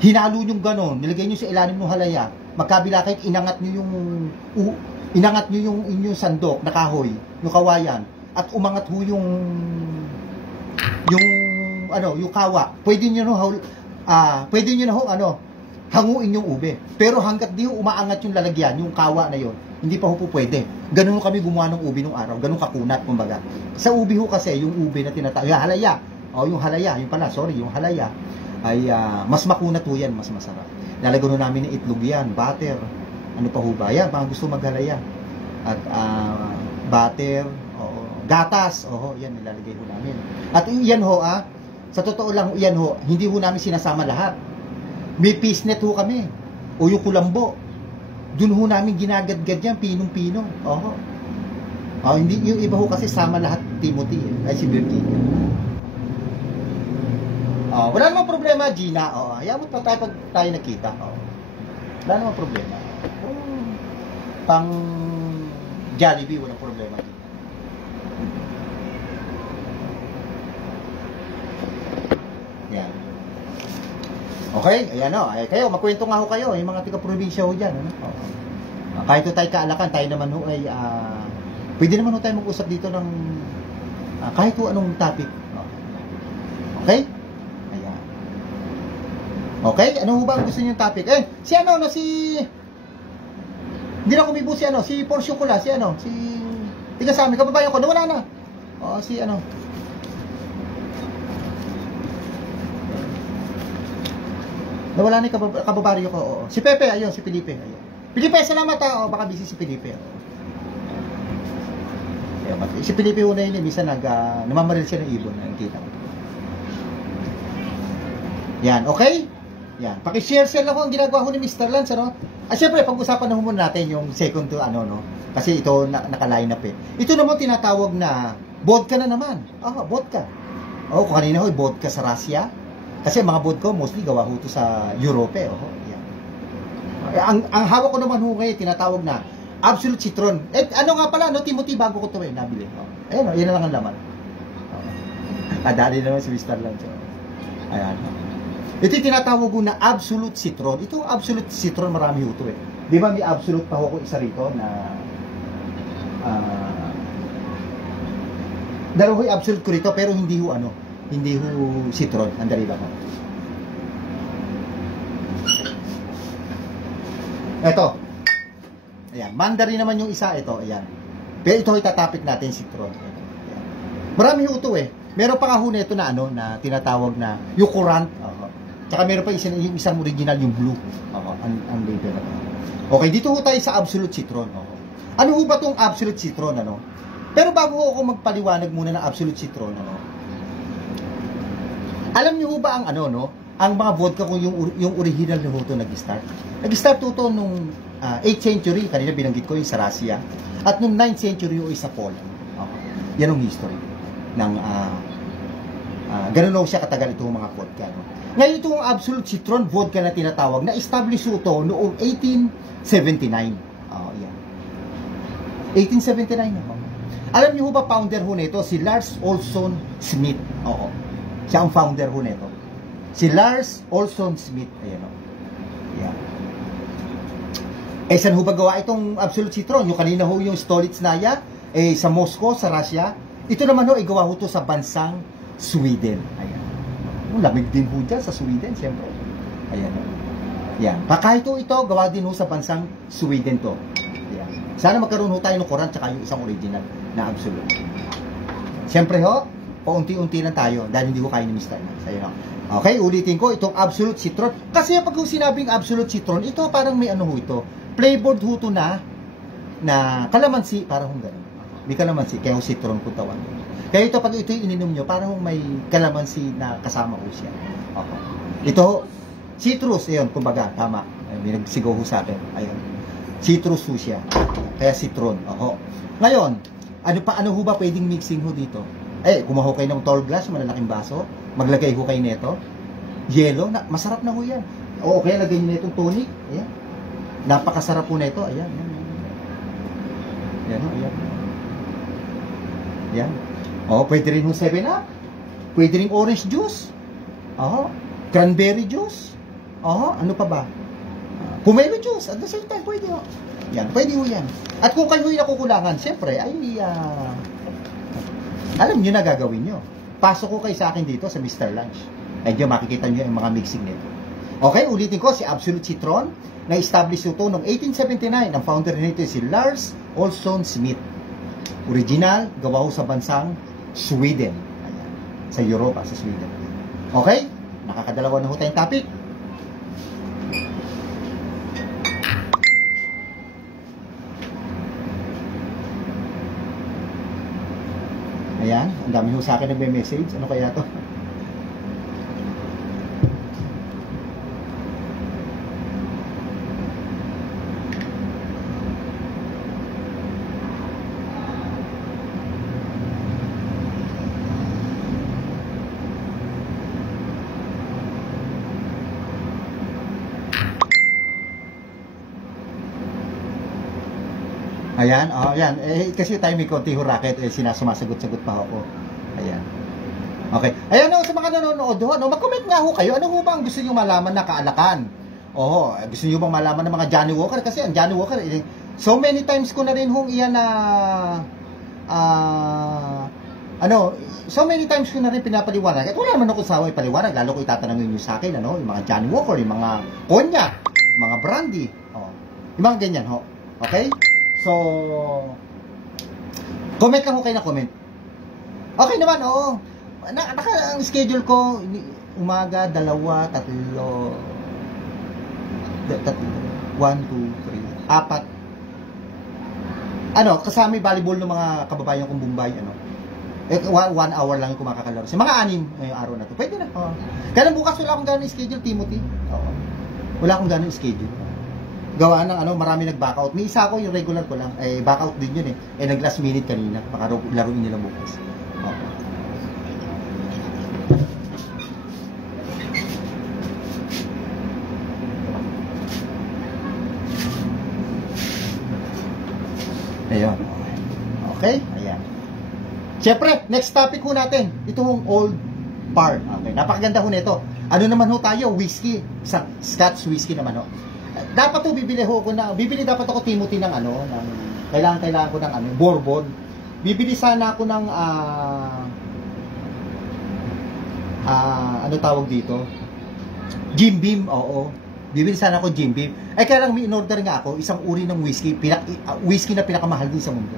hinalo nyo gano'n, nilagay nyo sa ilalim ng halaya, magkabila kayo, inangat nyo yung inyong sandok na kahoy, yung kawayan, at umangat ho yung kawa. Pwede nyo hanguin yung ube. Pero hanggat di umaangat yung lalagyan, yung kawa na yon, hindi pa ho po pwede. Ganun ho kami gumawa ng ube nung araw. Ganun kakunat, kumbaga. Sa ube ho kasi, yung ube na tinatawag, yung halaya, yung halaya, ay mas makunat ho yan, mas masarap. Lalagyan ho namin ng itlog yan, butter, ano pa ho ba? Yan, mga gusto maghalaya. At butter, gatas, yan, nilalagay ho namin. At yan ho, sa totoo lang, yan ho, hindi ho namin sinasama lahat. May pisnet ho kami. O yung kulambo. Doon ho namin ginagadgad yan, pinong-pino. Hindi, yung iba ho kasi sama lahat, Timothy, ay si Virginia. Wala namang problema, Gina. Hayaan mo pa tayo pag tayo nakita. Wala namang problema. Pang Jollibee, walang problema. Yan. Okay, ayan kayo, magkwento nga ho kayo, yung mga taga-probinsya ho dyan. Kahit tayo kaalakan, tayo naman ho ay, pwede naman ho tayo mag-usap dito ng, kahit ho anong topic. Okay? Ayan. Okay, ano ho ba ang gusto niyo yung topic? Hindi na kumibo si Porsche Kula, si tiga sa amin, kababayan ko, nawala na. Nawala na yung kababaryo ko. Si Pepe, ayun, si Felipe. Felipe, salamat baka busy si Felipe. Si Felipe una yun, minsan namamaril siya ng ibon. Nakikita ko. Yan, okay? Yan, paki-share lang ko ang ginagawa ko ni Mr. Lance, siyempre, pag-usapan na muna natin yung second to kasi ito naka-line up Ito naman tinatawag na vodka na naman. Vodka. Kung kanina vodka sa Russia. Kasi mga vodka mostly gawa ho to sa Europe. Yan. Ang hawak ko naman ho ngayon tinatawag na Absolute Citron. Eh, ano nga pala, no, Timothy, bago ko ito nabili. Ayan, yun na lang ang laman. Dali naman si Mr. Lunch. Ayan. Ito yung tinatawag ko na Absolute Citron. Ito Absolute Citron, marami ito Di ba may Absolute pa ako isa rito na dalawa yung Absolute ko rito, pero hindi ho hindi ho Citron. Andali lang ho. Ito. Ayan. Mandarin naman yung isa. Ito. Ayan. Pero ito itatapik natin Citron. Ayan. Marami ho ito Meron pa nga ho nito na na tinatawag na yung Courant. Tsaka meron pa yung isang original, yung blue. Ang label na ito. Okay, dito ho tayo sa Absolute Citron. Ano ho ba itong Absolute Citron? Pero bago ho ako magpaliwanag muna ng Absolute Citron, alam niyo ho ba ang ang mga vodka ko yung original na ho ito nag-start? Nag-start ito nung 8th century, kanina binanggit ko yung sa Russia, at nung 9th century yung sa Poland. Yan ang history ng ganun ho siya katagal itong mga vodka. Ngayon itong Absolute Citron vodka na tinatawag, na-establish ito noong 1879. Yan. 1879 Alam niyo ho ba founder ho nito? Si Lars Olsson Smith. Siya ang founder ho nito. Si Lars Olsson Smith. Ayan Yan. Saan ho ba gawa itong Absolute Citron? Yung kanina ho yung Stolitsnaya, sa Moscow, sa Russia. Ito naman ho, gawa ho ito sa bansang Sweden. Ayan. Lamig din ho dyan sa Sweden, siyempre. Ayan. Yan. Kahit ito, gawa din ho sa bansang Sweden to. Ayan. Sana magkaroon ho tayo ng Courant tsaka yung isang original na Absolute. Siyempre ho, paunti-unti lang tayo dahil hindi ko kaya ni Mr. Max. Ayan. Okay, ulitin ko, itong Absolute Citron. Kasi pag sinabing Absolute Citron, ito parang may ito. Flavored ho ito na kalamansi, parang gano'n. May kalamansi, kaya ho citron po tawag. Kaya ito, pag ito yung ininom nyo, parang may kalamansi na kasama ho siya. Okay. Ito, citrus, ayun, kumbaga, tama. May nagsigaw ho sa akin. Ayun. Citrus ho siya. Kaya citron. Ngayon, ano ho ba pwedeng mixing ho dito? Kumuha kayo ng tall glass, malalaking baso. Maglagay ho kayo nito. Yelo, masarap na ho yan. Okay, lagay nyo na itong tonic. Ayan. Napakasarap po na ito. Ayan. Ayan. Yan. Pwede rin yung 7-Up. Pwede rin orange juice. Cranberry juice. Ano pa ba? Pomelo juice. At the same time, pwede ho. Yan, pwede ho yan. At kung kayo yung nakukulangan, siyempre, alam nyo na gagawin nyo. Pasok ko kayo sa akin dito sa Mr. Lunch. Medyo makikita nyo yung mga mixing nito. Okay, ulitin ko, si Absolute Citron, na-establish ito noong 1879. Ang founder nito si Lars Olsson Smith. Original, gawa ho sa bansang Sweden. Ayan. Sa Europa, sa Sweden. Okay? Nakakadalawa na ho tayong topic. Ayan, ang dami ho sa akin nagme-message. Ano kaya to? Ayan, ayan. Kasi tayo may konti ho racket, sinasumasagot-sagot pa ako. Ayan. Okay. Ayan sa mga nanonood ho, mag-comment nga ho kayo. Ano ho ba ang gusto niyo malaman na kaalakan? Gusto niyo bang malaman ng mga Johnny Walker? Kasi ang Johnny Walker, so many times ko na rin hong iyan na, so many times ko na rin pinapaliwanag. At wala naman ako sawa ipaliwanag, lalo ko itatanungin niyo sa akin, yung mga Johnny Walker, yung mga cognac, mga brandy, yung mga ganyan ho. Okay? So, comment lang ho kayo na comment. Okay naman, ang schedule ko, umaga, 2, 3, 1, 2, 3, 4. Kasama yung volleyball ng mga kababayan kong Bombay, 1 hour lang yung kumakakalaro. Mga 6 ngayong araw na to. Pwede na. Kaya bukas wala akong gano'ng schedule, Timothy. Wala akong gano'ng schedule. Gawa ng marami nag-backout. May isa ako, yung regular ko lang, backout din yun nag-last minute kanina, baka laruin nila bukas. Siyempre, next topic ho natin. Ito hong Old Parr. Okay, napakaganda ho nito. Ano naman ho tayo? Whiskey. Scotch whiskey naman ho. Dapat ho bibili ho ako bibili dapat ako Timothy ng kailangan ko ng bourbon. Bibili sana ako ng ano tawag dito? Jim Beam, oo. Bibili sana ako Jim Beam. Kaya lang may in-order nga ako isang uri ng whiskey, whiskey na pinakamahal din sa mundo.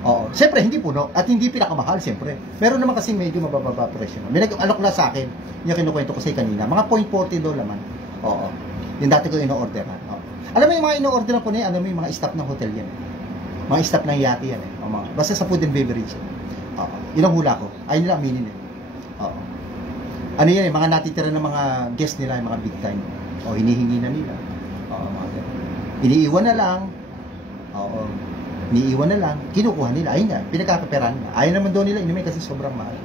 Oo. Siyempre, hindi puno at hindi pinakamahal, siyempre. Meron naman kasi medyo mababa presyo. May nag-alok na sa akin, yung kinukwento ko sa kanina. Mga $0.40 naman. Oo. Yung dati ko in-order na. Oo. Alam mo yung mga in-order na po na yan, alam mo yung mga staff ng hotel yan. Mga staff ng yate yan. Basta sa food and beverage. Oo. Yun ang hula ko. Ayun nila aminin eh. Oo. Ano yan eh, mga natitira ng mga guest nila, yung mga big time. O hinihingi na nila. Oo, mga ganun. Iniiwan na lang. Oo. Iniiwan na lang. Kinukuha nila. Ayun nga, pinagkakaperan nila. Ayaw naman doon nila, inumin kasi sobrang mahal.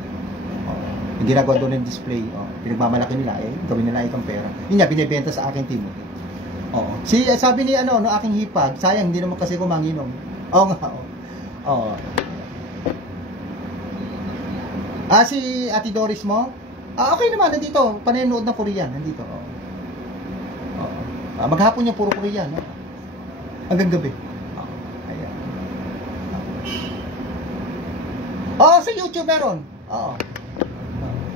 Oo. Yung ginagawa doon ng display, pinagmamalaki nila, gawin nila ikang pera. Yun nga, binibenta sa aking Timothy. Oo. Sabi ni aking hipag, sayang, hindi naman kasi kumanginom. Oo nga, oo. Oo. Si Ate Doris mo? Okay naman, nandito. Panenood ng Korean, nandito. Oo. Maghapon niya puro Korean, no? Hanggang gabi. Ayan. Sa YouTube meron. Oo.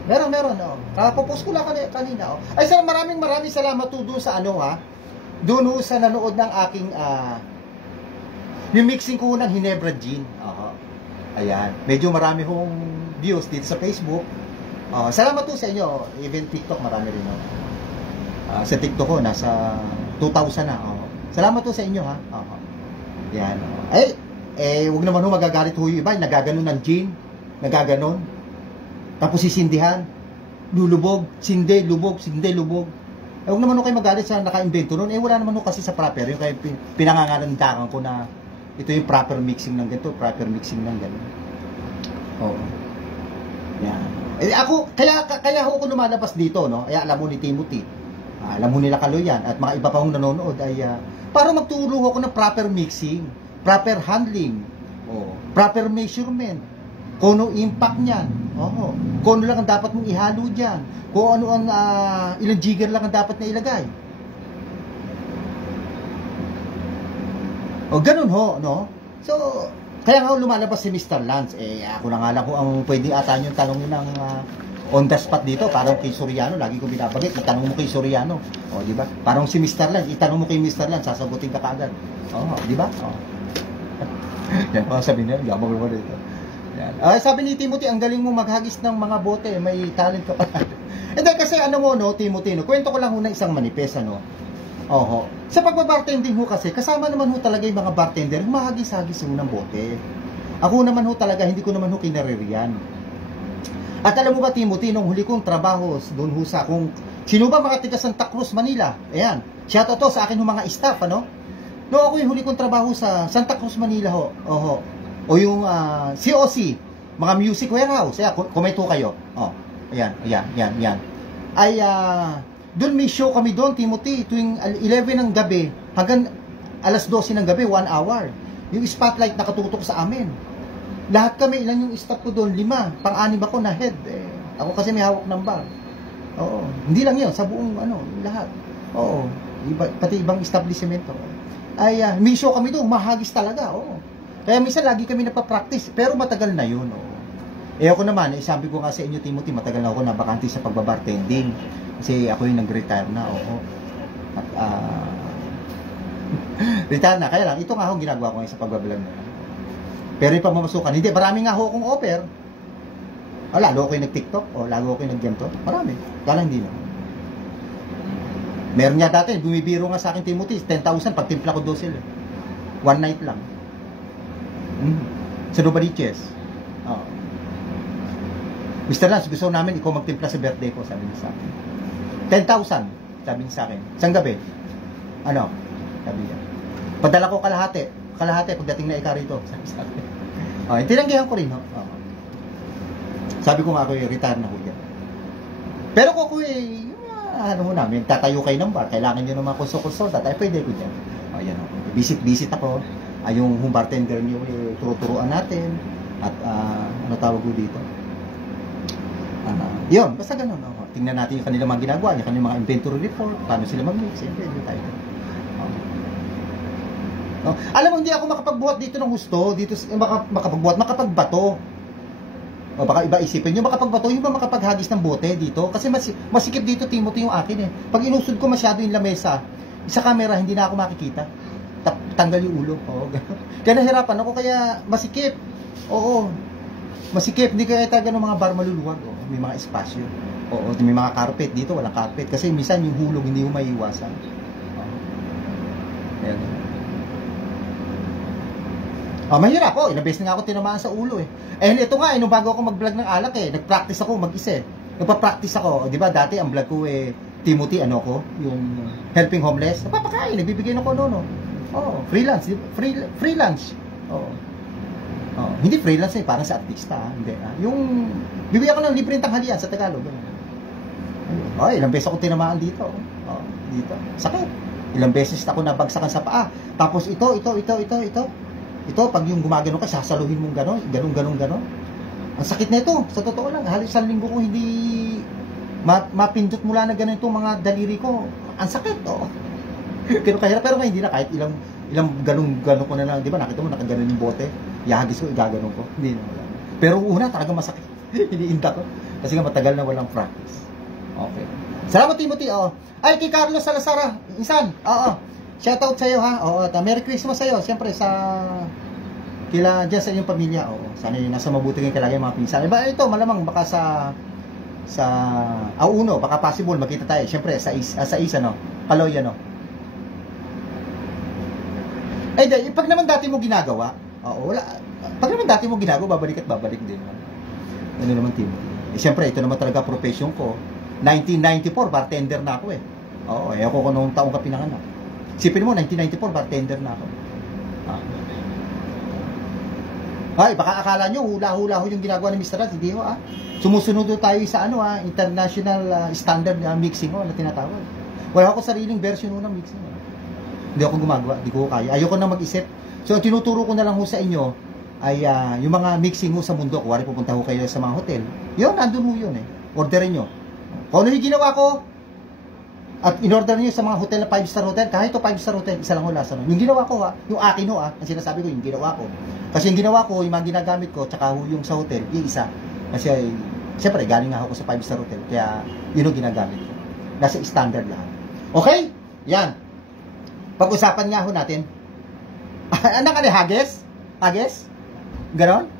Meron. Kapopost ko lang kanina. Ay, sir, maraming salamat po doon sa doon sa nanood ng aking yung mixing ko ng Ginebra Gin. Ayan. Medyo marami hong views dito sa Facebook. Salamat po sa inyo. Even TikTok marami rin. Sa TikTok ko nasa 2,000 na. Salamat po sa inyo ha. Yan. Wag naman ho magagalit ho yung iba, nagaganon ng gin, nagaganon. Tapos sisindihan, lulubog, sinde, lubog. Wag naman ho kayo magalit sa naka-invento noon. Wala naman ho kasi sa proper, yung kayo pinangangalandakan ko na ito yung proper mixing ng ganito, proper mixing ng ganito. Oo. Yan. Kaya ho ako lumalabas dito, no? Alam mo ni Timothy, alam mo nila Kaloyan at mga iba pa hong nanonood ay para magturo ako ng proper mixing, proper handling, proper measurement, kung ano impact niyan, kung ano lang ang dapat mong ihalo diyan, kung ano ang ilang jigger lang ang dapat na ilagay. Ganun ho, no? So, kaya nga lumalabas si Mr. Lance, ako na nga lang ho ang pwedeng ata yung tanongin ng on the spot dito, parang kay Soriano, lagi ko binabagit, itanong mo kay Soriano. Di ba? Parang si Mr. Lance, itanong mo kay Mr. Lance, sasagutin ka kaagad. Di ba? Yan, sabi niya, yabang mo dito. Yan. Sabi ni Timothy, ang galing mo maghagis ng mga bote, may talent ka pa. Hindi, kasi Timothy, kwento ko lang ho na isang manifest, Sa pagbabartending ho kasi, kasama naman ho talaga yung mga bartender, humahagis-hagis ho ng bote. Ako naman ho talaga, hindi ko naman ho kinaririyan. At alam mo ba, Timothy, nung huli kong trabaho doon ho sa sino ba mga taga Santa Cruz, Manila? Ayan, shout out to sa akin ng mga staff, No, ako yung huli kong trabaho sa Santa Cruz, Manila ho. O yung COC, mga music warehouse. Ayan, komento kayo. Ayan. Ay, doon may show kami doon, Timothy, tuwing 11 ng gabi hanggang alas 12 ng gabi, 1 hour. Yung spotlight nakatutok sa amin. Lahat kami, ilan yung staff ko doon? 5. Pang-anim ako na head. Ako kasi may hawak ng bar. Hindi lang yun, sa buong lahat. Pati ibang establishment. Ay, may show kami doon, mahagis talaga. Kaya minsan lagi kami napapractice, pero matagal na yun. Ako naman, sabi ko nga sa inyo, Timothy, matagal na ako nabakante sa pagbabartending. Kasi ako yung nag-retire na. At, retire na. Kaya lang, ito nga ako ginagawa ko ngayon sa pagbablog na. Pero yung pamamasukan, hindi, marami nga ho akong offer. Lalo ako yung nag-TikTok, lalo ako yung nag-ganto. Marami. Kala hindi na. Meron nga dati, bumibiro nga sa akin, Timothy, 10,000, pag timpla ko 12. One night lang. Sa Novaliches. Mr. Lance, gusto namin ikaw magtimpla sa birthday ko, sabi niya sa akin. 10,000, sabi niya sa akin. Isang gabi. Sabi niya. Padala ko kalahati pagdating na ika rito, sabi sa akin. Tinanggihan ko rin, Sabi ko nga ako, retire na ko yan. Pero kung ako namin, tatayo kayo ng bar, kailangan nyo naman konsul-konsul, pwede ko dyan. Visit ako. Yung bartender nyo, turuturuan natin. At ano tawag ko dito? Yun, basta ganun. Tingnan natin yung kanilang mga ginagawa, yung kanilang mga inventory report, paano sila mag-mix. Siyempre, hindi tayo. Alam mo, hindi ako makapagbuhat dito ng gusto, dito makapagbato. O baka iba isipin nyo, makapagbato, yung ba makapaghagis ng bote dito? Kasi masikip dito, Timothy, yung akin eh. Pag inusod ko masyado yung lamesa, sa camera, hindi na ako makikita. Tanggal yung ulo. Kaya nahirapan ako, kaya masikip. Oo. Masikip, hindi kaya tayo ng mga bar maluluwag. May mga espasyo. Oo, may mga carpet dito, walang carpet. Kasi minsan yung hulog hindi mo maiiwasan. Ayan. Mahirap ako. Ilang beses nga ako tinamaan sa ulo eh. Ito nga, nung bago ako mag-vlog ng alak nag-practice ako mag-isa eh. Nagpa-practice ako. Di ba dati ang vlog ko Timothy, yung helping homeless. Napapakain, nagbibigay ng kono, no? Freelance. Freelance. Hindi freelance parang sa artista. Hindi. Yung, bibigyan ko ng libreng tanghalian sa Tagalog. Ilang beses ako tinamaan dito. Dito. Sakit. Ilang beses ako nabagsakan sa paa. Tapos ito. Ito, pag yung gumagano ka, sasaluhin mong ganon. Ang sakit na ito, sa totoo lang. Halos isang linggo ko hindi mapindot mula na ganun itong mga daliri ko. Ang sakit, Pero kahirap, pero hindi na, kahit ilang ganun ko na lang. Di ba, nakita mo, nakaganon yung bote. Ihagis ko, igaganon ko. Hindi na wala. Pero una, talaga masakit. Iniinda ko. Kasi nga matagal na walang practice. Okay. Salamat, Timothy. Ay, kay Carlos Salazar, insan. Shoutout sa'yo ha. Merry Christmas sa'yo. Siyempre dyan sa inyong pamilya. Sana nasa mabuti kayong kalagay mga pinsan. Ito, malamang baka sa Auno, baka possible makita tayo. Siyempre sa isa no. Kaloy pag naman dati mo ginagawa, wala. Pag naman dati mo ginagawa, babalik din. Ano naman, Timothy? Siyempre, ito naman talaga profession ko. 1994, bartender na ako ako kung noong taong ka pinanganak. Sipin mo, 1994, bartender na ako. Baka akala nyo, hula-hula yung ginagawa ni Mr. Rad. Hindi ho, Sumusunod tayo sa international standard mixing na tinatawag. Wala ako sariling version ng mixing. Hindi ako gumagawa, hindi ko kaya. Ayoko na mag-isip. So, ang tinuturo ko na lang sa inyo ay yung mga mixing sa mundo. Kuwari pupunta ho kayo sa mga hotel. Yun, nandun ho yun Orderin nyo. Kung ano yung ginawa ko, at in-order niyo sa mga hotel na 5-star hotel, kahit ito 5-star hotel, isa lang ho lasa nun. Yung ginawa ko yung akin ang sinasabi ko, yung ginawa ko. Kasi yung ginawa ko, yung mga ginagamit ko, tsaka yung sa hotel, yung isa. Kasi, siyempre, galing nga ako sa 5-star hotel, kaya yun ang ginagamit ko. Nasa standard lang. Okay? Yan. Pag-usapan nga ho natin. Anak ka ni Hages? Hages? Ganon?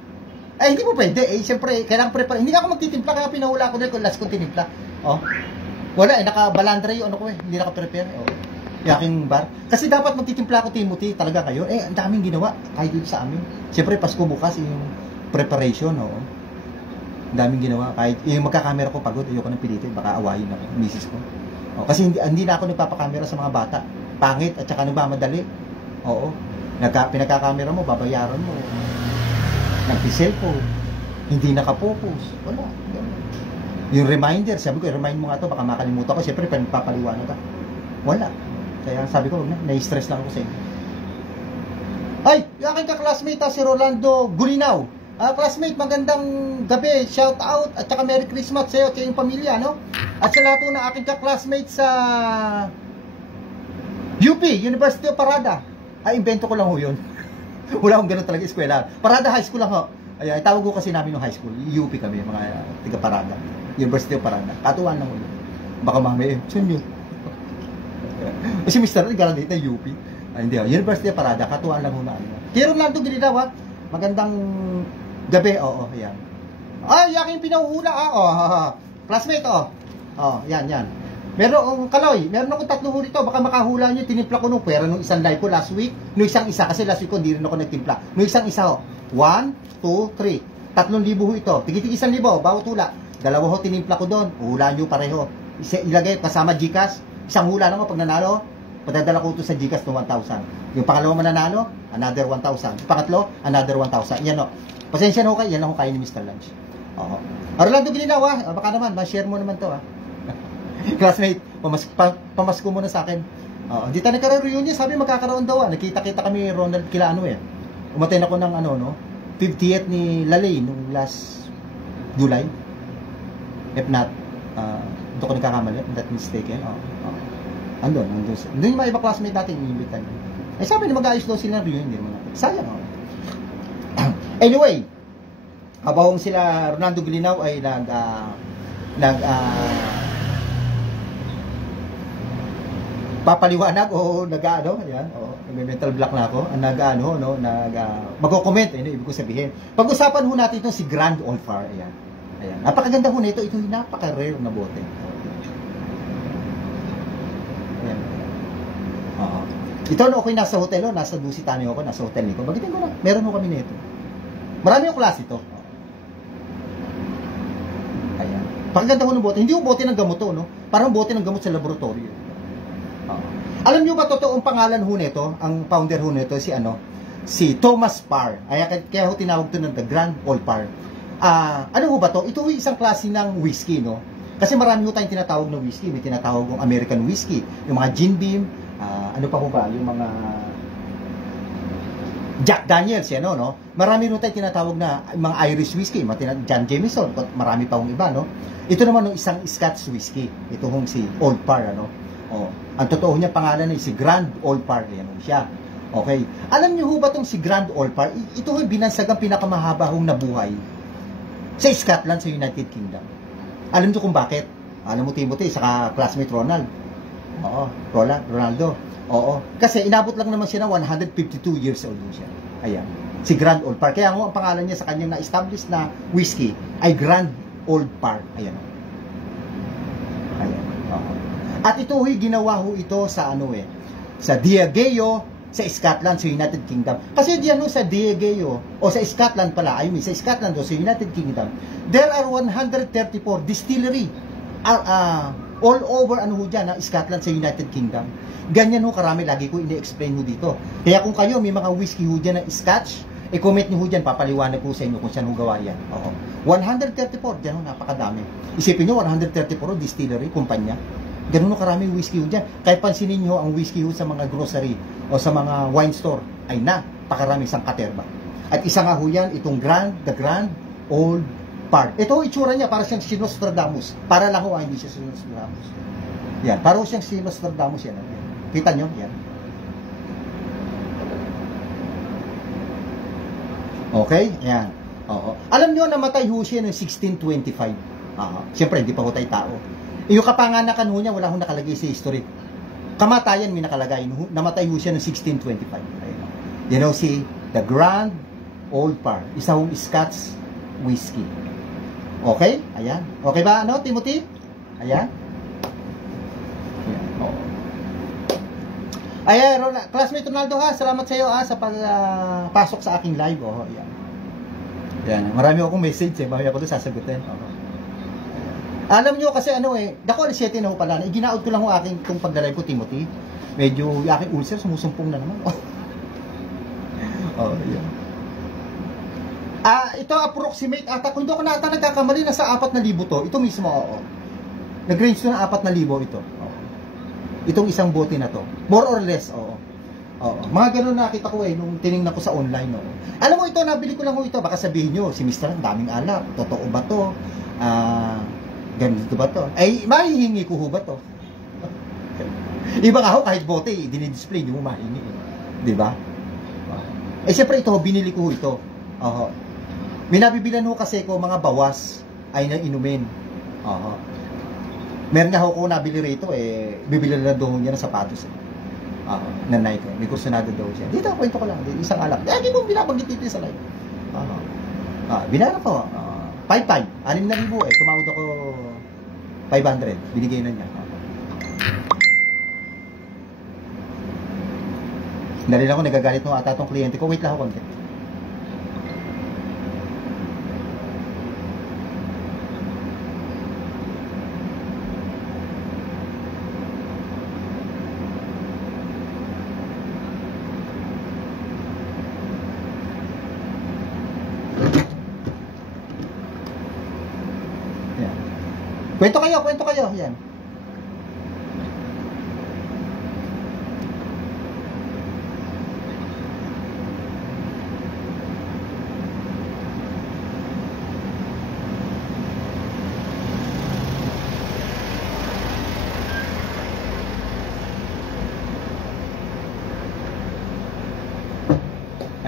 Hindi mo pwede. Siyempre, kailangan prepare. Hindi ako magtitimpla, kaya pinahula ko dahil kung last kong tinimpla. Wala naka-balandra yung hindi naka-prepare. Yung aking bar. Kasi dapat magtitimpla ako, Timothy, talaga kayo. Ang daming ginawa, kahit dito sa amin. Siyempre, Pasko bukas, yung preparation, Ang daming ginawa. Kahit yung magkakamera ko pagod, ayoko nang pilitin, baka awayin ako, misis ko. Kasi hindi na ako nagpapakamera sa mga bata. Pangit, at saka nagmamadali. Pinagkakamera mo, babayaran mo. Nag-pisel ko. Hindi nakapokus. Wala. Yung reminder, sabi ko, remind mo nga to, baka makalimutan ko. Siyempre, papaliwanag ka. Wala. Kaya sabi ko, na-stress lang ako sa inyo. Ay, yung aking ka-classmate si Rolando Gulinaw. Classmate, magandang gabi. Shout out at saka Merry Christmas sa'yo at sa iyong pamilya, At sa lahat ng aking ka-classmate sa UP, University of Parada. Invento ko lang ho yun. Wala akong ganun talaga eskwela. Parada High School lang ho. Tawag ko kasi namin yung high school. UP kami, mga tiga-Parada. University of Parada. Katuan lang ulit. Baka mamaya, saan yun? Kasi Mr. Ray, garanti na UP. Hindi, University of Parada. Katuan lang muna. Kaya Rolando Gilinaw, magandang gabi. Yan. Yaking pinauhula, classmate, yan. Meron akong tatlong huli to. Baka makahula nyo, tinimpla ko nung pera nung isang live ko last week. Nung isang isa, kasi last week ko hindi rin ako nagtimpla. Nung isang isa, 1, 2, 3. 3,000 ho ito. Tigit-tig 1,000, bawat hula. 2 ho tinimpla ko doon. Hula nyo pareho. Ilagay kasama Gcash. Isang hula lang pag nanalo. Padadala ko ito sa Gcash ng 1,000. Yung pangalawa mananalo, another 1,000. Pangatlo, another 1,000. Yan Pasensya na ho kayo. Yan lang ho kayo ni Mr. Lunch. Rolando Gilinaw, baka naman, ma-share mo naman to Classmate, pamasko muna sa akin. Di tayo nagkaroon reunion, sabi magkakaroon daw. Nakita-kita kami Ronald Kilano Umaten ako ng 50th ni Lalay nung last July. If not, doon ko nagkakamali, if not mistaken. Andun. Doon yung mga iba classmate natin, iniimbitan. Eh sabi na mag-ayos daw sila reunion, hindi naman natin. Sayang. Anyway, habang sila Ronaldo Gilinaw ay papaliwanag o mental block na ako, magko-comment, ibig ko sabihin. Pag-usapan ho natin itong si Grand Olfar, ayan. Napakaganda ho nito, ito yung napaka-rare na bote. Ayan. Ito okay nasa hotel, nasa Dusitani ako, nasa hotel nito. Bagitin ko na, meron ho kami nito. Marami yung klase ito. Ayan. Pakaganda ho ng bote. Hindi ho bote ng gamot to, no? Parang bote ng gamot sa laboratorio. Alam niyo ba totoong pangalan ho nito, ang founder ho nito si Thomas Parr. Kaya ho tinawag to ng The Grand Ole Parr. Ano ho ba to? Ito ho isang klase ng whiskey, no? Kasi marami ho tayong tinatawag na whiskey. May tinatawag ng American whiskey, yung mga Jim Beam, ano pa ho ba? Yung mga Jack Daniels, yan, no? Marami ho tayong tinatawag na mga Irish whiskey, John Jameson, marami pa hong iba, no? Ito naman ng isang Scotch whiskey. Ito hong si Ole Parr, ang totoo niya pangalan ay si Grand Ole Parr, yan siya. Okay. Alam niyo ho ba itong si Grand Ole Parr? Ito ho'y binansagang pinakamahaba hong nabuhay sa Scotland, sa United Kingdom. Alam niyo kung bakit? Alam mo, Timothy, saka classmate Ronald. Ronaldo. Kasi inabot lang naman siya na 152 years old siya. Ayan. Si Grand Ole Parr. Kaya ang pangalan niya sa kanyang na-establish na whiskey ay Grand Ole Parr. Ayan. At ito ginawa ho ito sa sa Diageo, sa Scotland, sa United Kingdom. Kasi diyan sa Diageo, o sa Scotland pala, sa Scotland o sa United Kingdom, there are 134 distillery all over dyan, Scotland sa United Kingdom. Ganyan karami, lagi ko ini-explain dito. Kaya kung kayo may mga whiskey dyan na Scotch, i-comment nyo dyan, papaliwanag ko sa inyo kung saan gawa yan. 134, dyan napakadami. Isipin nyo, 134 distillery, kumpanya. Ganun karami whiskey dyan. Kahit pansinin nyo ang whiskey sa mga grocery o sa mga wine store, ay napakarami isang katerba. At isa nga yan, itong The Grand Ole Parr. Ito itsura niya, para siyang si Nostradamus. Para lang hindi siya si Nostradamus. Yan, para siyang si Nostradamus yan. Kita nyo? Yan. Okay? Yan. Alam nyo, namatay siya noong 1625. Siyempre, hindi pa tayo tao. Yung kapanganakan niya, wala nakalagay sa history. Kamatayan may nakalagay. Namatay siya noong 1625. Ayun. Si The Grand Ole Parr. Isa Scotch whiskey. Okay? Ayan. Okay ba, Timothy? Ayan. Ayan, classmate Ronaldo salamat sa iyo sa pagpasok sa aking live. Ayan. Ayan. Marami akong message mamaya ko doon sasagutin. Alam nyo kasi dako alas 7 na pala. Iginaot ko lang aking itong pagdalive ko, Timothy. Medyo yung aking ulcer sumusumpong na naman. Yeah. Ito approximate ata, kung doon ko na ata nagkakamali, nasa 4,000 to. Ito mismo, nag-range to ng 4,000 ito. Itong isang bote na to. More or less, Mga ganun nakita ko nung tiningnan ko sa online, Alam mo ito, nabili ko lang ito. Baka sabihin nyo, si Mr. ang daming alak. Totoo ba to? Ganito ba to? Ay, mahihingi ko ba to? Iba nga kahit bote, dinidisplay, hindi mo mahingi. Diba? Siyempre ito, binili ko ito. Minabibilan kasi ko mga bawas ay na inumin. Meron nga ako nabili rito, bibili na doon niya ng sapatos. Na Nike. May kursunado daw siya. Dito, kwento ko lang. Isang alak. Hindi mo binabanggit dito sa live. Binara ko. 5,500. 6,000 tumawad ako 500. Binigay na niya. Nalila ko, nagagalit nung ata tong kliyente ko. Wait lang ako konti. Kwento kayo. Yan.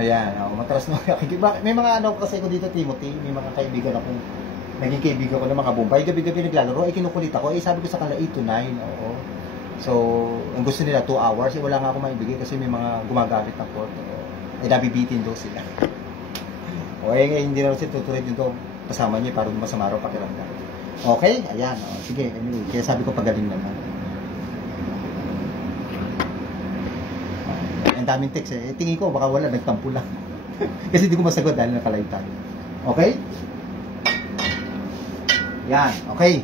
Ayan, matras na may mga ano kasi ko dito, Timothy, may mga kaibigan ako, naging kaibigan ko ng mga Bombay, gabi-gabi naglalaro, kinukulit ako, sabi ko sa kanila 8 to 9, oo. So, ang gusto nila 2 hours, wala nga ako maibigay kasi may mga gumagamit ng port, nabibitin daw sila. Ngayon hindi na siya tutuloy dito kasama niya para masama raw pakiramdam. Okay, ayan, sige, anyway, kaya sabi ko pagaling naman. Ang daming text tingin ko baka wala, nagtampo lang. Kasi di ko masagot dahil nakalive tayo. Okay? Yan, okay.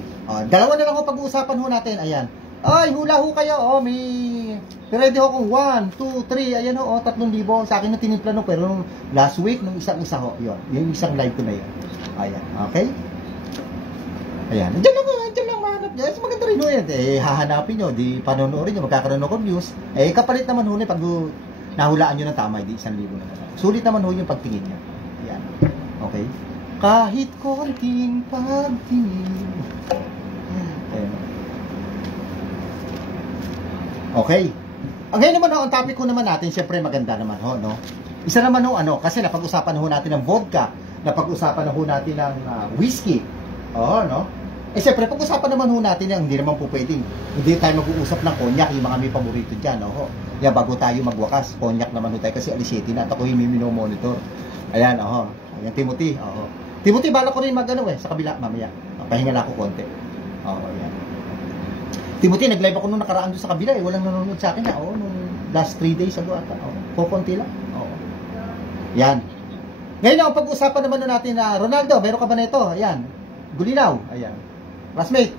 Dalawa na lang ako pag-uusapan ho natin. Ayan. Ay, hula ho kayo. May ready ho kung 1, 2, 3. Ayan ho, 3,000. Sa akin na tinimpla no, pero nung last week, nung isang-isa ho, yun. Yung isang live ko na yun. Ayan, okay? Ayan. Diyan lang mahanap niya. Maganda rin ho yan. Hahanapin nyo, di panonorin nyo, magkakaroon ako views. Kapalit naman ho na pag nahulaan nyo ng tama, di 1,000 na naman. Sulit naman ho yung pagtingin nyo. Ayan. Okay? Kahit konting pagtingin. Ayan. Okay. Ngayon naman ho, ang topic ko naman natin, syempre maganda naman ho, no? Isa naman ho, kasi napag-usapan ho natin ng vodka, napag-usapan ho natin ng whiskey. No? Siyempre, pag-usapan naman ho natin yan, hindi naman po pwedeng. Hindi tayo mag-uusap ng konyak, yung mga may paborito dyan, Yan, bago tayo magwakas, konyak naman ho tayo kasi alis 7 na, at ako yung monitor. Ayan, Ayan, Timothy, Timothy, bala ko rin sa kabila, mamaya. Pahinga na ako konti. Ayan. Timothy, nag-live ako nung nakaraan doon sa kabila, walang nanonood sa akin, nung last 3 days ago ata, kukunti lang. Yan. Ngayon, pag-usapan naman natin na, Ronaldo, meron ka ba na ito? Ayan. Gulinaw, ayan. Classmate,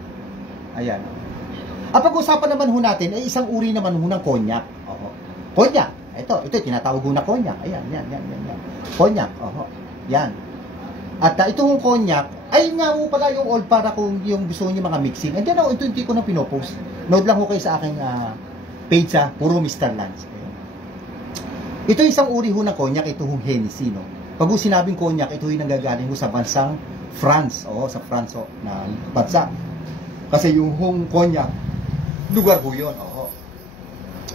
ayan. Ang pag-usapan naman ho natin ay isang uri naman ho ng konyak. Konyak, ito tinatawag ho na konyak. Ayan, yan. Konyak, yan. At ito hong konyak, ay nga ho pala yung old para kung yung gusto niyo mga mixing. Andiyan ako, ito hindi ko na pinopost. Note lang ho kayo sa aking page sa Puro Mr. Lance. Ito isang uri ho ng konyak, ito hong Hennessy, no? Pag sinabing konyak, ito yung nanggagaling ho sa bansang France, sa France na bansa. Kasi yung hong konyak, lugar ho yun,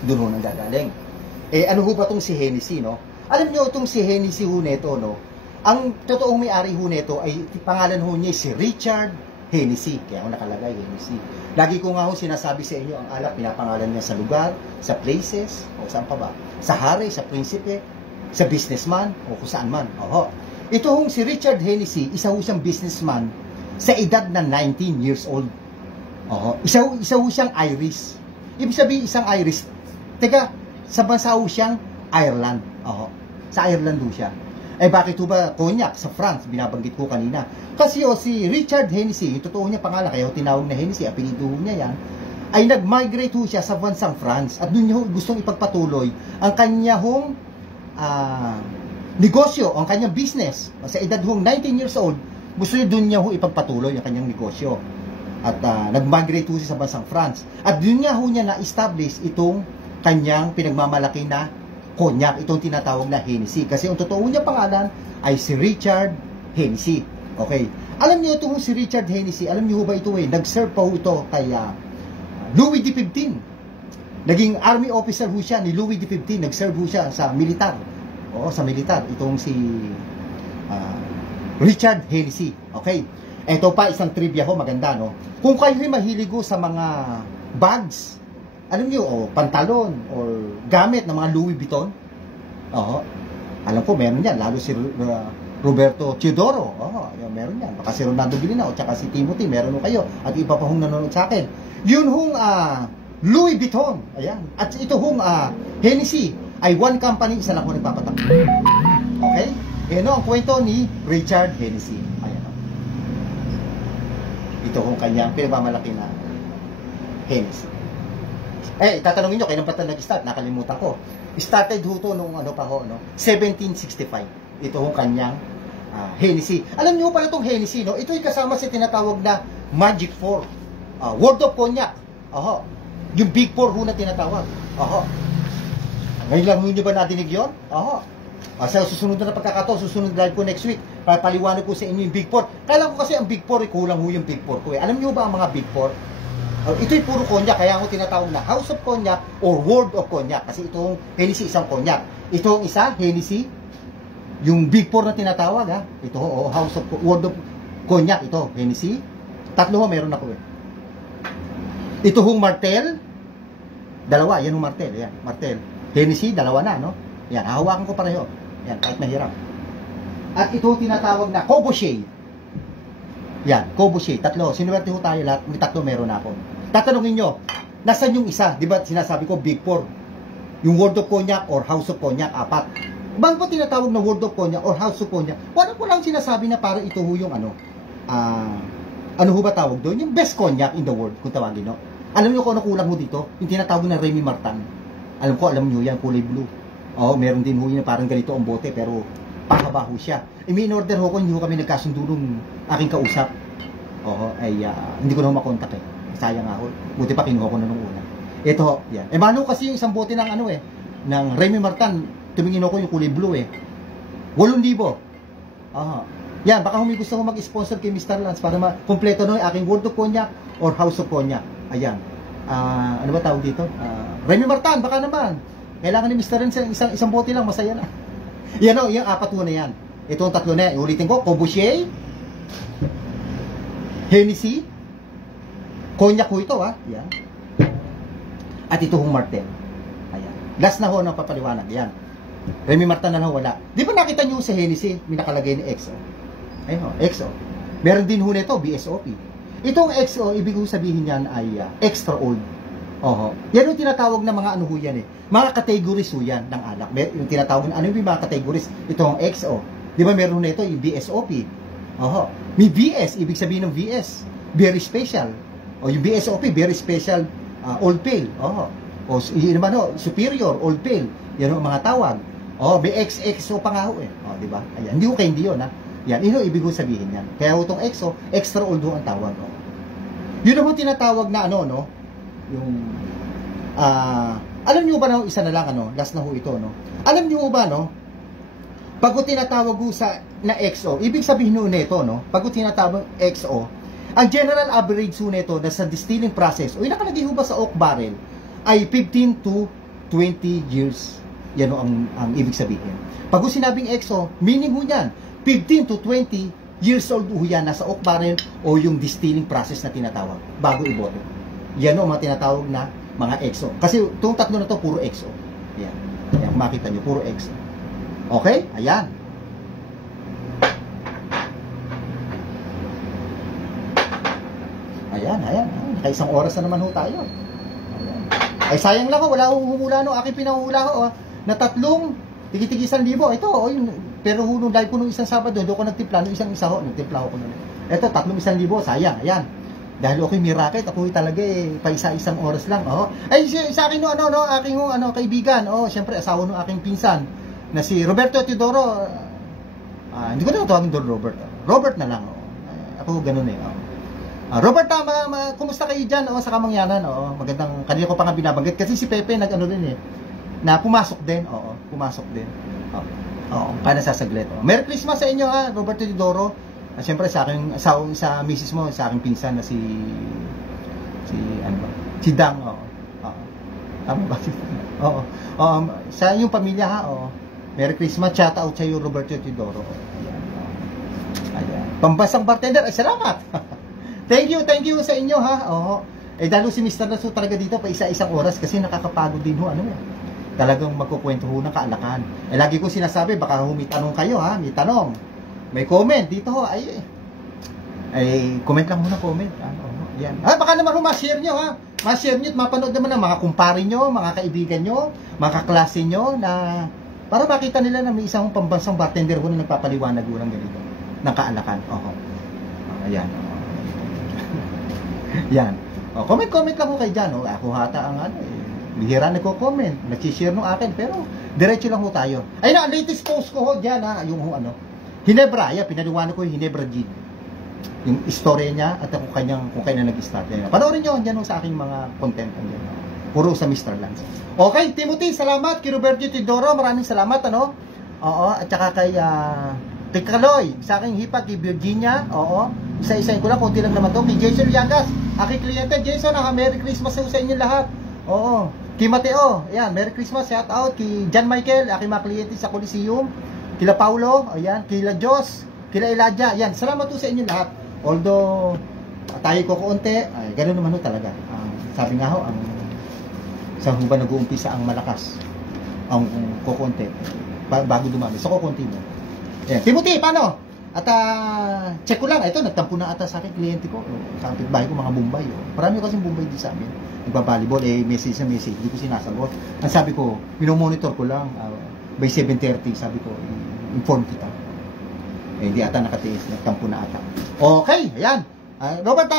doon ho nanggagaling. Ano ho ba itong si Hennessy, no? Alam nyo, itong si Hennessy ho neto, no? Ang totoong may-ari ho neto ay pangalan ho niya si Richard Hennessy. Kaya ho nakalagay Hennessy. Lagi ko nga ho sinasabi sa inyo, ang alak pinapangalan niya sa lugar, sa places, o saan pa ba? Sa hari, sa prinsipe, sa businessman, o kung saan man. Ito hong si Richard Hennessy, isa ho siyang businessman sa edad na 19 years old. Isa ho siyang Irish. Ibig sabihin isang Irish. Teka, sa bansa ho siyang Ireland. Sa Ireland ho siya. Bakit ho ba konyak sa France? Binabanggit ko kanina. Kasi si Richard Hennessy, yung totoo niya pangalan, kaya tinawag na Hennessy, apelido niya yan, ay nag-migrate ho siya sa bansang France at doon niya gustong ipagpatuloy ang kanya hong negosyo, ang kanyang business. Sa edad hong 19 years old, gusto niya doon niya ho ipagpatuloy ang kanyang negosyo. At nag-migrate ho siya sa bansang France. At doon niya ho niya na-establish itong kanyang pinagmamalaki na konyak, itong tinatawag na Hennessy. Kasi ang totoo niya pangalan ay si Richard Hennessy. Okay. Alam niyo ito si Richard Hennessy, alam niyo ba ito nag-serve pa ho ito kay Louis XV. Naging army officer ho siya ni Louis XV. Nag-serve ho siya sa militar. Sa militar. Itong si Richard Hennessy. Okay. Ito pa, isang trivia ho, maganda, no? Kung kayo'y mahilig ho sa mga bags, alam niyo, pantalon, or gamit ng mga Louis Vuitton, alam ko, meron yan. Lalo si Roberto Teodoro, meron yan. Baka si Ronaldo Gilina, o tsaka si Timothy, meron ho kayo. At iba pa hong nanonood sa akin. Yun hong Louis Vuitton, ayan. At ito hong Hennessy, ay one company, isa lang ho nagpapatak. Okay? Ang kwento ni Richard Hennessy. Ayan. Ito hong kanyang pinagmamalaki na Hennessy. Tatanungin nyo, kailan pa ito nag-start? Nakalimutan ko. Started ho ito nung 1765. Ito hong kanyang Hennessy. Alam nyo pala itong Hennessy, no? Ito ay kasama sa tinatawag na Magic 4. World of Cognac. Yung Big 4 ho na tinatawag. Ngayon lang nyo ba nadinig yun? Sa susunod na pagkakataon, susunod live ko next week, paliwanag ko sa inyo yung Big 4. Kala ko kasi ang Big 4, kulang ho yung Big 4 ko. Alam nyo ba ang mga Big 4? Ito'y puro konyak, kaya ako tinatawag na House of Cognac or World of Cognac. Kasi itong Hennessy isang konyak. Itong isa, Hennessy, Yung Big Four na tinatawag, ha? Ito, House of World of Cognac, ito, Hennessy. Tatlo ho, meron ako eh. Ito hong Martell, dalawa, yan hong Martell, yan, Martell. Hennessy, dalawa na, no? Yan, hahawakan ko pareho. Yan, kahit mahirap. At ito tinatawag na Courvoisier. Yan, Courvoisier, tatlo. Sinuwerte ho tayo lahat, may tatlo meron ako. Tatanungin nyo, nasan yung isa? Di ba sinasabi ko, Big Four? Yung World of Cognac or House of Cognac, 4. Bang po tinatawag na World of Cognac or House of Cognac? Wala ko lang sinasabi na para ito ho yung ano ho ba tawag doon? Yung best cognac in the world, kung tawagin, no? Alam niyo kung ano kulang ho dito? Yung tinatawag na Remy Martin. Alam niyo yan, kulay blue. Meron din ho yun parang ganito ang bote, pero pahaba ho siya. Min-order ho ko, hindi ho kami nagkasundo nung aking kausap. Hindi ko na ho makontak eh. Sayang ako. Buti pa kinuha ko na nung una. Ito ho, yan. Mano kasi yung isang bote ng ng Remy Martin, tumingin ako yung kulay blue eh. 8,000. Yan, baka may gusto ko mag-sponsor kay Mr. Lance para ma-kompleto no yung aking World of Cognac or House of Cognac. Ayan. Ano ba tawag dito? Remy Martin, baka naman. Kailangan ni Mr. Lance isang bote lang, masaya na. Yan o, yung 4 na yan. Ito ang 3 na yan. Ulitin ko, Courvoisier, Hennessy, Cognac ho ito Yan. At ito hong Martell. Ayan. Last na ho ng papaliwanag. Yan. Remy Martin na wala. Di ba nakita nyo sa Hennessy, may nakalagay ni XO? Ayun, XO. Meron din ho nito, BSOP. Itong XO, ibig sabihin yan ay extra old. Yan yung tinatawag na mga ano ho yan eh. Mga categories ho yan ng alak. Yung tinatawag na ano yung mga categories? Itong XO. Di ba meron nito yung BSOP? May VS, ibig sabihin ng VS. Very special. Yung BSOP, very special old pale. Yun naman superior, old pale. Yan ang mga tawag. May XXO pa nga ho eh. Di ba? Ayan, hindi ho kayo hindi yun ha. Yan, ibig sabihin yan. Kaya itong XO, extra old ho ang tawag. Yun ang tinatawag na yung alam niyo ba isa na lang last na ho ito alam niyo ba pag tinatawag ho na XO, ibig sabihin ho nito pag tinatawag XO, ang general average ho nito na sa distilling process o nakalagay ho ba sa oak barrel ay 15 to 20 years. Yan ang ibig sabihin. Pag sinabing XO, meaning ho yan 15 to 20 years old ho yan nasa oak barrel o yung distilling process na tinatawag bago iboto. Yan o mga tinatawag na mga XO. Kasi itong tatlo na to puro XO. Yan. Yan, makita nyo, puro XO. Okay? Ayan. Ayan. Nakaisang oras na naman ho tayo. Ayan. Ay sayang lang ho, wala akong humula aking pinahuhula ho na 3 tigi-tigi 1,000. Ito pero nung live ko nung isang Sabado, doon ko nagtimpla, nung isa ho, nagtimpla ko nun. Ito, 3,100, sayang, ayan. Dahil okay, may racket, ako talaga pa isa-isang oras lang, Ay, sa akin aking kaibigan, syempre, asawa ng aking pinsan, na si Roberto Teodoro, hindi ko na tawagin doon Robert na lang, ako ganun Robert, kumusta kayo dyan, sa Kamangyanan, magandang, kanina ko pa nga binabanggit, kasi si Pepe, na pumasok din, pumasok din, kaya nasasaglit. Merry Christmas sa inyo Roberto Teodoro. Siyempre sa akin sa misis mo, sa aking pinsan na si Dang. Tama ba? Sa inyong pamilya Merry Christmas, shout out sa iyo Roberto Teodoro. Ayan. Pambasang bartender, salamat. Thank you sa inyo dalo si Mr. Naso talaga dito pa isa-isang oras kasi nakakapagod din ho talagang magkukwento ho ng kaalakan. Lagi ko sinasabi, baka may tanong kayo may tanong. May comment dito ho, ay comment lang muna, comment. Yan. Baka naman ho, ma-share nyo ma-share nyo at mapanood naman ng mga kumpare nyo, mga kaibigan nyo, mga kaklase nyo na para makita nila na may isang pambansang bartender ho na nagpapaliwanag ho ng ganito, ng kaalakan. Ayan. Yan. Comment lang ho kayo dyan. Ako hata ang bihira nagko-comment, nag-share nung akin, pero diretso lang ho tayo. Ayun ang latest post ko ho dyan yung Hinebra, pinaliwanag ko yung Hinebra Gin. Yung istorya niya at kung kailan nag-start niya. Panoorin nyo dyan sa aking mga content. Puro sa Mr. Lance. Okay, Timothy, salamat. Kay Roberto Teodoro, maraming salamat. At saka kay Kaloy, sa aking hipa, kay Virginia. Isa-isayin ko lang, konti lang naman to. Kay Jason Llagas, aking kliyente. Jason, Merry Christmas sa inyo lahat. Kay Mateo, Merry Christmas, shout out. Kay John Michael, aking mga kliyente sa Coliseum. kila Paulo, ayan, kila Diyos, kila Elijah, ayan, salamat po sa inyo lahat. Although, tayo ko kaunti, ay, gano'n naman ho talaga. Sabi nga ho, sa huba nag-uumpisa ang malakas, ang kukunti, bago dumami, so kukunti mo. Ayan, Timothy, paano? At check ko lang, ito, nagtampo na ata sa akin, kliyente ko, sa bahay ko, mga Bombay. Marami kasing Bombay din sa amin. Nagbabalibol, message na message, hindi ko sinasagot. Ang sabi ko, minomonitor ko lang, by 7:30, sabi ko, inform kita. Hindi ata nakatiis, nagtampo na ata. Okay, ayan. Robert,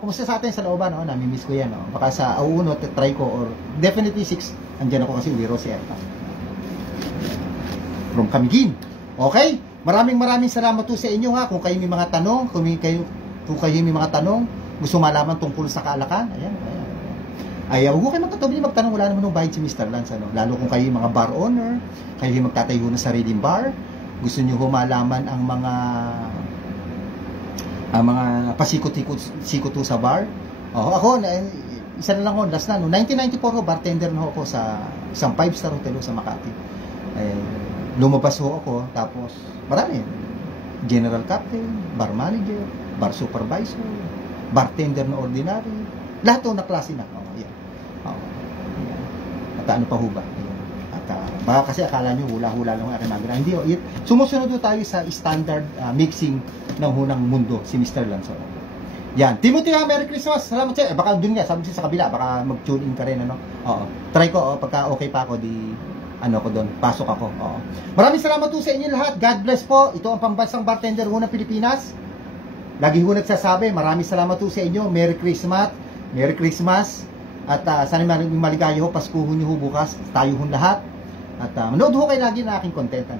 kumusta sa atin sa looban? Namimiss ko yan. Baka sa auuno, try ko, or definitely 6, andyan ako kasi Wiro si Erta. From Camiguin. Okay? Maraming salamat po sa inyo ha. Kung kayo may mga tanong, kung kayo may mga tanong, gusto malaman tungkol sa kaalakan, ayan. Huwag ko kayo magtanong, wala naman ng bayad si Mr. Lance, lalo kung kayo yung mga bar owner, kayo yung magtatayo ng sariling bar, gusto nyo malaman ang mga pasikot-sikot sa bar. Ako, isa na lang ho, last na, 1994 ho, bartender na ho ako sa isang 5-star hotel sa Makati. Lumabas ho ako, tapos marami, general captain, bar manager, bar supervisor, bartender na ordinary, lahat ho na klase na. At ano pa ho ba? At baka kasi akala nyo hula-hula lang ang aking magana. Hindi ho, sumusunod ho tayo sa standard mixing ng hunang mundo, si Mr. Lance. Yan, Timothy ha, Merry Christmas. Salamat sa'yo. Baka dun nga, sabi sa kabila, baka mag-tune in ka rin, try ko, pagka okay pa ako, ko doon, pasok ako. Maraming salamat po sa inyo lahat. God bless po. Ito ang pambansang bartender ho ng Pilipinas. Lagi ho nagsasabi, maraming salamat po sa inyo. Merry Christmas. Merry Christmas. At sana maligaya ho, Paskuho nyo ho bukas. Tayo ho lahat. At manood ho kayo lagi na aking content.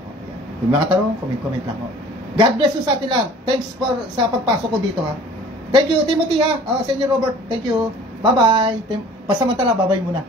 Kung mga tanong, comment lang ho. God bless you sa atin lang. Thanks sa pagpasok ko dito ha. Thank you, Timothy ha. Sa inyo, Robert. Thank you. Bye-bye. Pasamantala, bye-bye muna.